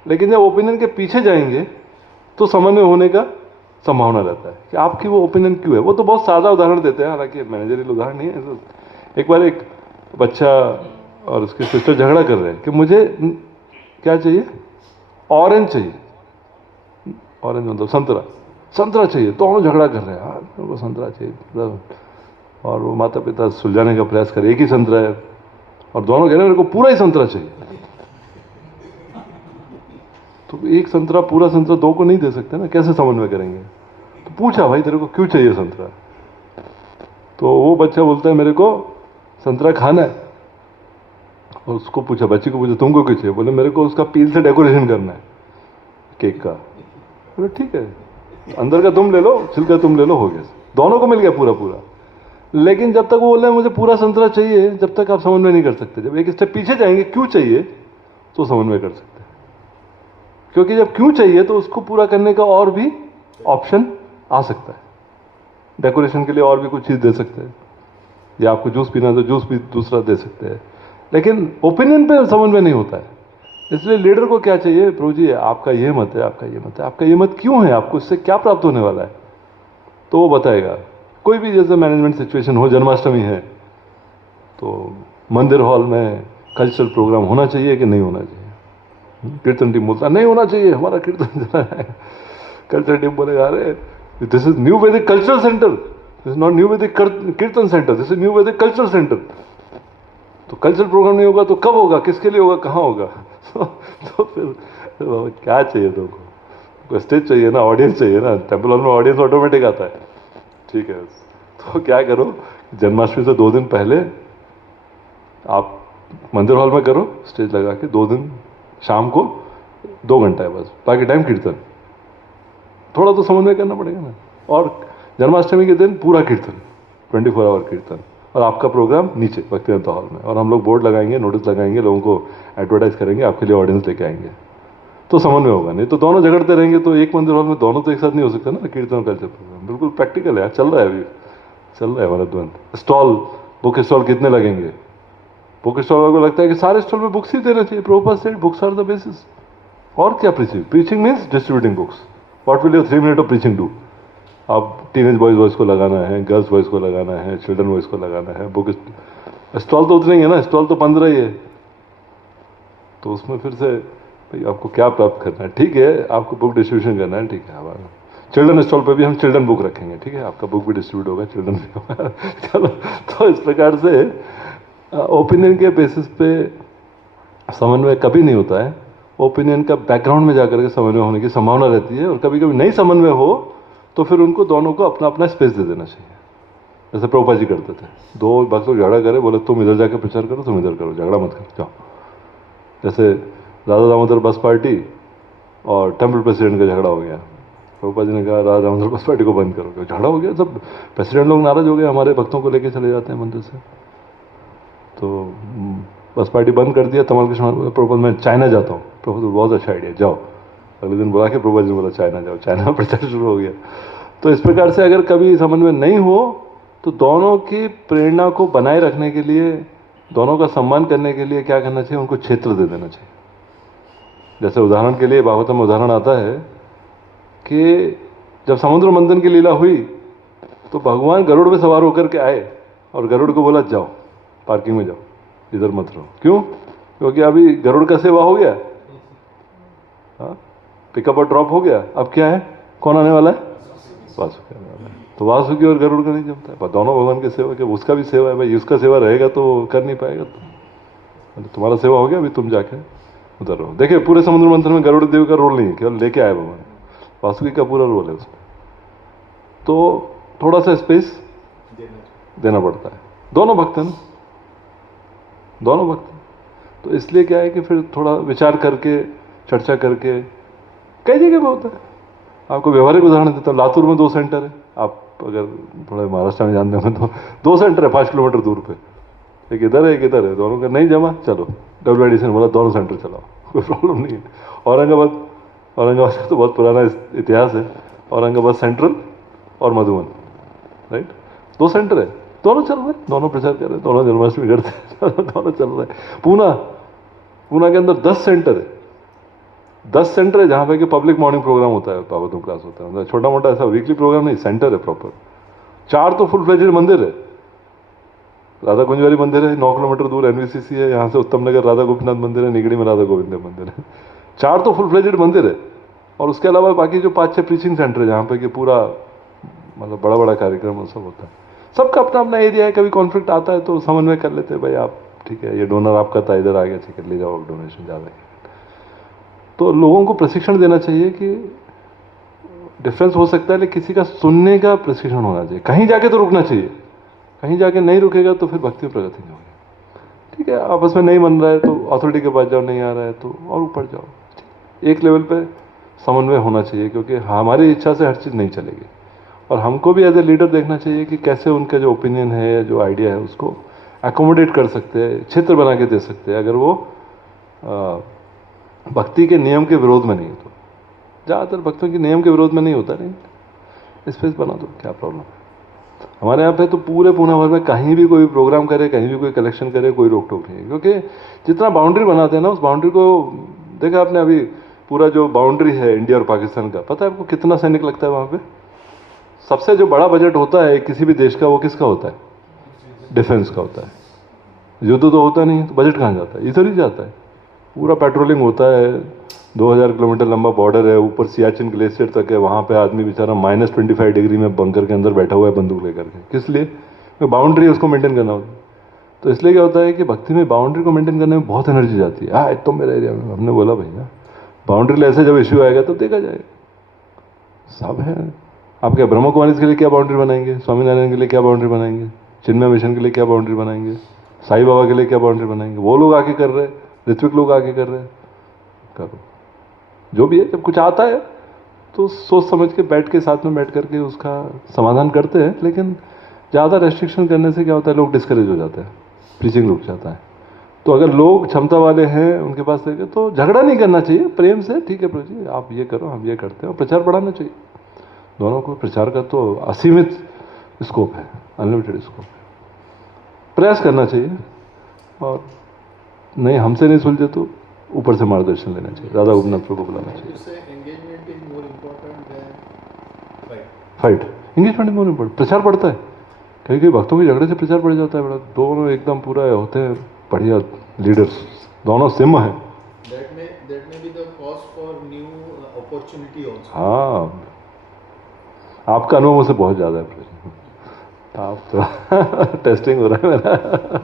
लेकिन जब ओपिनियन के पीछे जाएंगे तो समन्वय होने का संभावना रहता है कि आपकी वो ओपिनियन क्यों है। वो तो बहुत सादा उदाहरण देते हैं, हालांकि मैनेजरियल उदाहरण नहीं है। एक बार एक बच्चा और उसके सिस्टर झगड़ा कर रहे हैं कि मुझे क्या चाहिए, ऑरेंज चाहिए, ऑरेंज मतलब संतरा, संतरा चाहिए। दोनों झगड़ा कर रहे हैं, हाँ मेरे को संतरा चाहिए, और वो माता पिता सुलझाने का प्रयास कर, एक ही संतरा है, और दोनों कह रहे हैं मेरे को पूरा ही संतरा चाहिए। तो एक संतरा, पूरा संतरा दो को नहीं दे सकते ना, कैसे समन्वय करेंगे। तो पूछा भाई तेरे को क्यों चाहिए संतरा, तो वो बच्चा बोलता है मेरे को संतरा खाना है। और उसको पूछा, बच्ची को पूछा तुमको क्यों चाहिए, बोले मेरे को उसका पील से डेकोरेशन करना है केक का। बोले ठीक है, अंदर का तुम ले लो, छिलका तुम ले लो, हो गया, दोनों को मिल गया पूरा पूरा। लेकिन जब तक वो बोल रहे हैं मुझे पूरा संतरा चाहिए, जब तक आप समन्वय नहीं कर सकते। जब एक स्टेप पीछे जाएंगे, क्यों चाहिए, तो समन्वय कर सकते हैं। क्योंकि जब क्यों चाहिए तो उसको पूरा करने का और भी ऑप्शन आ सकता है। डेकोरेशन के लिए और भी कुछ चीज़ दे सकते हैं, या आपको जूस पीना तो जूस भी दूसरा दे सकते हैं, लेकिन ओपिनियन पे समन्वय नहीं होता है। इसलिए लीडर को क्या चाहिए, प्रभु जी आपका ये मत है, आपका ये मत है, आपका ये मत क्यों है, आपको इससे क्या प्राप्त होने वाला है, तो वो बताएगा। कोई भी जैसे मैनेजमेंट सिचुएशन हो, जन्माष्टमी है तो मंदिर हॉल में कल्चरल प्रोग्राम होना चाहिए कि नहीं होना चाहिए। कीर्तन टीम बोलता नहीं होना चाहिए, हमारा कीर्तन चला है। कल्चरल टीम बोलेगा अरे दिस इज न्यू वैदिक cultural centre, this is not new वैदिक कीर्तन सेंटर, दिस इज न्यू वैदिक कल्चरल सेंटर। तो कल्चरल प्रोग्राम नहीं होगा तो कब होगा, किसके लिए होगा, कहाँ होगा। तो फिर क्या चाहिए तुमको, स्टेज चाहिए ना, ऑडियंस चाहिए ना। टेम्पल हॉल में ऑडियंस ऑटोमेटिक आता है, ठीक है। तो क्या करो, जन्माष्टमी से 2 दिन पहले आप मंदिर हॉल में करो, स्टेज लगा के 2 दिन शाम को 2 घंटा है बस, बाकी टाइम कीर्तन। थोड़ा तो समन्वय करना पड़ेगा ना। और जन्माष्टमी के दिन पूरा कीर्तन, 24 आवर कीर्तन, और आपका प्रोग्राम नीचे भक्तिवेदांता हॉल में, और हम लोग बोर्ड लगाएंगे, नोटिस लगाएंगे, लोगों को एडवर्टाइज करेंगे, आपके लिए ऑडियंस लेके आएंगे, तो समन्वय होगा। नहीं तो दोनों झगड़ते रहेंगे, तो एक मंदिर हॉल में दोनों तो एक साथ नहीं हो सकता ना, कीर्तन कल्चर प्रोग्राम। बिल्कुल प्रैक्टिकल है, चल रहा है, अभी चल रहा है हमारा द्वंद। स्टॉल, बुक स्टॉल कितने लगेंगे, बुक स्टॉल को लगता है कि सारे स्टॉल में बुक्स ही देना चाहिए। Prabhupada said books are the basis. और क्या preaching, preaching means distributing books. What will your 3 minute of preaching do. आप टीनेज बॉयज़ को लगाना है, गर्ल्स बॉयज़ को लगाना है, चिल्ड्रन बॉयज़ को लगाना है, बुक स्टॉल तो उतने ही है ना, स्टॉल तो 15 ही है। तो उसमें फिर से भाई आपको क्या प्राप्त करना है, ठीक है, आपको बुक डिस्ट्रीब्यूशन करना है, ठीक है। हमारा चिल्ड्रन स्टॉल पे भी हम चिल्ड्रन बुक रखेंगे, ठीक है, आपका बुक भी डिस्ट्रीब्यूट होगा, चिल्ड्रन भी होगा। चलो, तो इस प्रकार से ओपिनियन के बेसिस पे समन्वय कभी नहीं होता है। ओपिनियन का बैकग्राउंड में जाकर के समन्वय होने की संभावना रहती है, और कभी कभी नहीं समन्वय हो तो फिर उनको दोनों को अपना अपना स्पेस दे देना चाहिए। जैसे प्रभुपाद जी करते थे, दो भक्त लोग झगड़ा करे, बोले तुम इधर जाके प्रचार करो, तुम इधर करो, झगड़ा मत करो, जाओ। जैसे राधा दामोदर बस पार्टी और टेम्पल प्रेसिडेंट का झगड़ा हो गया, प्रभुपाद जी ने कहा राधा दामोदर बस पार्टी को बंद करो, झगड़ा हो गया, सब प्रेसिडेंट लोग नाराज हो गए, हमारे भक्तों को लेके चले जाते हैं मंदिर से, तो बस पार्टी बंद कर दिया। तमाल कृष्ण प्रभुपाद मैं चाइना जाता हूँ, प्रभुपाद बहुत अच्छा आइडिया, जाओ। अगले दिन बुला के प्रभुपाद जी ने बोला चाइना जाओ, चाइना में प्रचार शुरू हो गया। तो इस प्रकार से अगर कभी समझ में नहीं हो तो दोनों की प्रेरणा को बनाए रखने के लिए, दोनों का सम्मान करने के लिए क्या करना चाहिए, उनको क्षेत्र दे देना चाहिए। जैसे उदाहरण के लिए भागवतम में उदाहरण आता है कि जब समुद्र मंथन की लीला हुई तो भगवान गरुड़ में सवार होकर के आए और गरुड़ को बोला जाओ पार्किंग में जाओ, इधर मत रहो। क्यों? क्योंकि अभी गरुड़ का सेवा हो गया, पिकअप और ड्रॉप हो गया, अब क्या है, कौन आने वाला है, वासुकी आने वाला है। तो वासुकी और गरुड़ का नहीं जमता है, दोनों भगवान की सेवा के, उसका भी सेवा है भाई, उसका सेवा रहेगा तो कर नहीं पाएगा, तुम्हारा सेवा हो गया, अभी तुम जाके उधर रहो। देखिए पूरे समुद्र मंथन में गरुड़ देव का रोल नहीं है, केवल लेके आए भगवान, वासुकी का पूरा रोल है उसमें। तो थोड़ा सा स्पेस देना पड़ता है, दोनों भक्त हैं ना, दोनों भक्त। तो इसलिए क्या है कि फिर थोड़ा विचार करके, चर्चा करके, कई जगह पे होता है। आपको व्यवहारिक उदाहरण देता हूँ, लातूर में 2 सेंटर है, आप अगर थोड़ा महाराष्ट्र में जानते हैं तो 2 सेंटर है 5 किलोमीटर दूर पे, एक इधर है एक इधर है, दोनों का नहीं जमा, चलो WIDC ने बोला दोनों सेंटर चलाओ, कोई प्रॉब्लम नहीं है। औरंगाबाद का तो बहुत पुराना इतिहास है, औरंगाबाद सेंट्रल और मधुबन, राइट, 2 सेंटर है, दोनों चल रहे, दोनों प्रचार कर रहे, दोनों जन्माष्टमी करते हैं, दोनों चल रहे हैं। पूना के अंदर 10 सेंटर है, 10 सेंटर है जहाँ पे कि पब्लिक मॉर्निंग प्रोग्राम होता है, भागवतम क्लास होता है, छोटा मोटा ऐसा वीकली प्रोग्राम नहीं, सेंटर है प्रॉपर। 4 तो फुल फ्लेजेड मंदिर है, राधा कुंज वाली मंदिर है 9 किलोमीटर दूर, NVCC है, यहाँ से उत्तम नगर राधा गोपीनाथ मंदिर है, निगड़ी में राधा गोविंद मंदिर है, 4 तो फुल फ्लेजेड मंदिर है। और उसके अलावा बाकी जो 5-6 प्रीचिंग सेंटर है जहाँ पे कि पूरा मतलब बड़ा बड़ा कार्यक्रम सब होता है। सबका अपना अपना एरिया है, कभी कॉन्फ्लिक्ट आता है तो समन्वय कर लेते हैं, भाई आप ठीक है, ये डोनर आपका था, इधर आ गया, ठीक है ले जाओ डोनेशन ज़्यादा। तो लोगों को प्रशिक्षण देना चाहिए कि डिफरेंस हो सकता है, लेकिन किसी का सुनने का प्रशिक्षण होना चाहिए। कहीं जाके तो रुकना चाहिए, कहीं जाके नहीं रुकेगा तो फिर भक्ति में प्रगति नहीं होगी। ठीक है, आपस में नहीं बन रहा है तो अथॉरिटी के पास जाओ, नहीं आ रहा है तो और ऊपर जाओ, एक लेवल पे समन्वय होना चाहिए, क्योंकि हमारी इच्छा से हर चीज़ नहीं चलेगी। और हमको भी एज ए लीडर देखना चाहिए कि कैसे उनका जो ओपिनियन है, जो आइडिया है, उसको एकोमोडेट कर सकते हैं, क्षेत्र बना के दे सकते हैं, अगर वो भक्ति के नियम के विरोध में नहीं। तो ज़्यादातर भक्तों के नियम के विरोध में नहीं होता, नहीं स्पेस बना दो, क्या प्रॉब्लम है। हमारे यहाँ पे तो पूरे पूना भर में कहीं भी कोई प्रोग्राम करे, कहीं भी कोई कलेक्शन करे, कोई रोक टोक नहीं है, क्योंकि जितना बाउंड्री बनाते हैं ना, उस बाउंड्री को देखा आपने, अभी पूरा जो बाउंड्री है इंडिया और पाकिस्तान का, पता है आपको कितना सैनिक लगता है वहाँ पे? सबसे जो बड़ा बजट होता है किसी भी देश का, वो किसका होता है? डिफेंस का होता है। युद्ध तो होता नहीं है, तो बजट कहाँ जाता है? इधर ही जाता है। पूरा पेट्रोलिंग होता है, 2000 किलोमीटर लंबा बॉर्डर है, ऊपर सियाचिन ग्लेशियर तक है, वहाँ पे आदमी बेचारा -25 डिग्री में बंकर के अंदर बैठा हुआ है बंदूक लेकर के। किस लिए? बाउंड्री उसको मेंटेन करना होता है। तो इसलिए क्या होता है कि भक्ति में बाउंड्री को मेंटेन करने में बहुत एनर्जी जाती है। हाँ तो मेरे एरिया में हमने बोला भैया बाउंड्री ऐसे जब इश्यू आएगा तब देखा जाएगा, सब है। आप क्या ब्रह्म कुमारीज के लिए क्या बाउंड्री बनाएंगे? स्वामीनारायण के लिए क्या बाउंड्री बनाएंगे? चिन्मय मिशन के लिए क्या बाउंड्री बनाएंगे? साईं बाबा के लिए क्या बाउंड्री बनाएंगे? वो लोग आके कर रहे हैं, ऋत्विक लोग आके कर रहे हैं, करो जो भी है। जब कुछ आता है तो सोच समझ के बैठ के, साथ में बैठ करके उसका समाधान करते हैं। लेकिन ज़्यादा रेस्ट्रिक्शन करने से क्या होता है, लोग डिस्करेज हो जाते हैं, प्रीचिंग रुक जाता है। तो अगर लोग क्षमता वाले हैं, उनके पास देखे तो झगड़ा नहीं करना चाहिए, प्रेम से, ठीक है प्रभु जी आप ये करो, हम ये करते हैं, और प्रचार बढ़ाना चाहिए। दोनों को प्रचार का तो असीमित स्कोप है, अनलिमिटेड स्कोप है, प्रयास करना चाहिए। और नहीं हमसे नहीं सुलझे तो ऊपर से मार्गदर्शन लेना चाहिए, राधा गोपीनाथ को बुलाना चाहिए। Fight engagement more important. प्रचार बढ़ता है, कहीं कहीं भक्तों के झगड़े से प्रचार बढ़ जाता है बड़ा। दोनों एकदम पूरा होते हैं बढ़िया लीडर्स, दोनों सिम है। हाँ आपका अनुभव मुझसे बहुत ज़्यादा है, आप तो टेस्टिंग हो रहा है मेरा।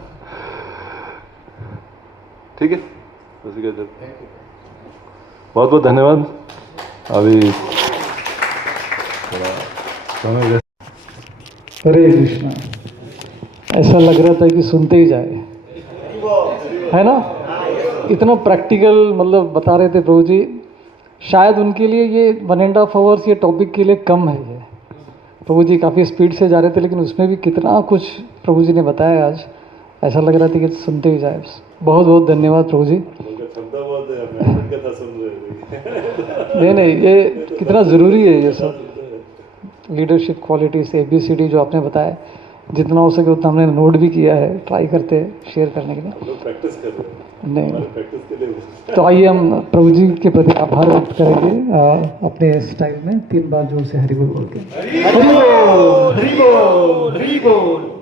ठीक है, बहुत बहुत धन्यवाद। अभी थोड़ा हरे कृष्णा। ऐसा लग रहा था कि सुनते ही जाए, है ना। इतना प्रैक्टिकल मतलब बता रहे थे प्रभु जी, शायद उनके लिए ये 1.5 आवर्स ये टॉपिक के लिए कम है। ये प्रभु जी काफ़ी स्पीड से जा रहे थे, लेकिन उसमें भी कितना कुछ प्रभु जी ने बताया आज, ऐसा लग रहा था कि सुनते ही जाए। बहुत बहुत धन्यवाद प्रभु जी। नहीं नहीं, ये कितना ज़रूरी है ये सब लीडरशिप क्वालिटीज ABCD जो आपने बताया, जितना हो सके उतना हमने नोट भी किया है, ट्राई करते हैं शेयर करने के लिए। प्रैक्टिस कर रहे हैं, नहीं प्रैक्टिस के लिए। तो आइए हम प्रभु जी के प्रति आभार व्यक्त करेंगे अपने स्टाइल में 3 बार जोर से हरि बोल बोल के। हरि बोल, हरि बोल, हरि बोल।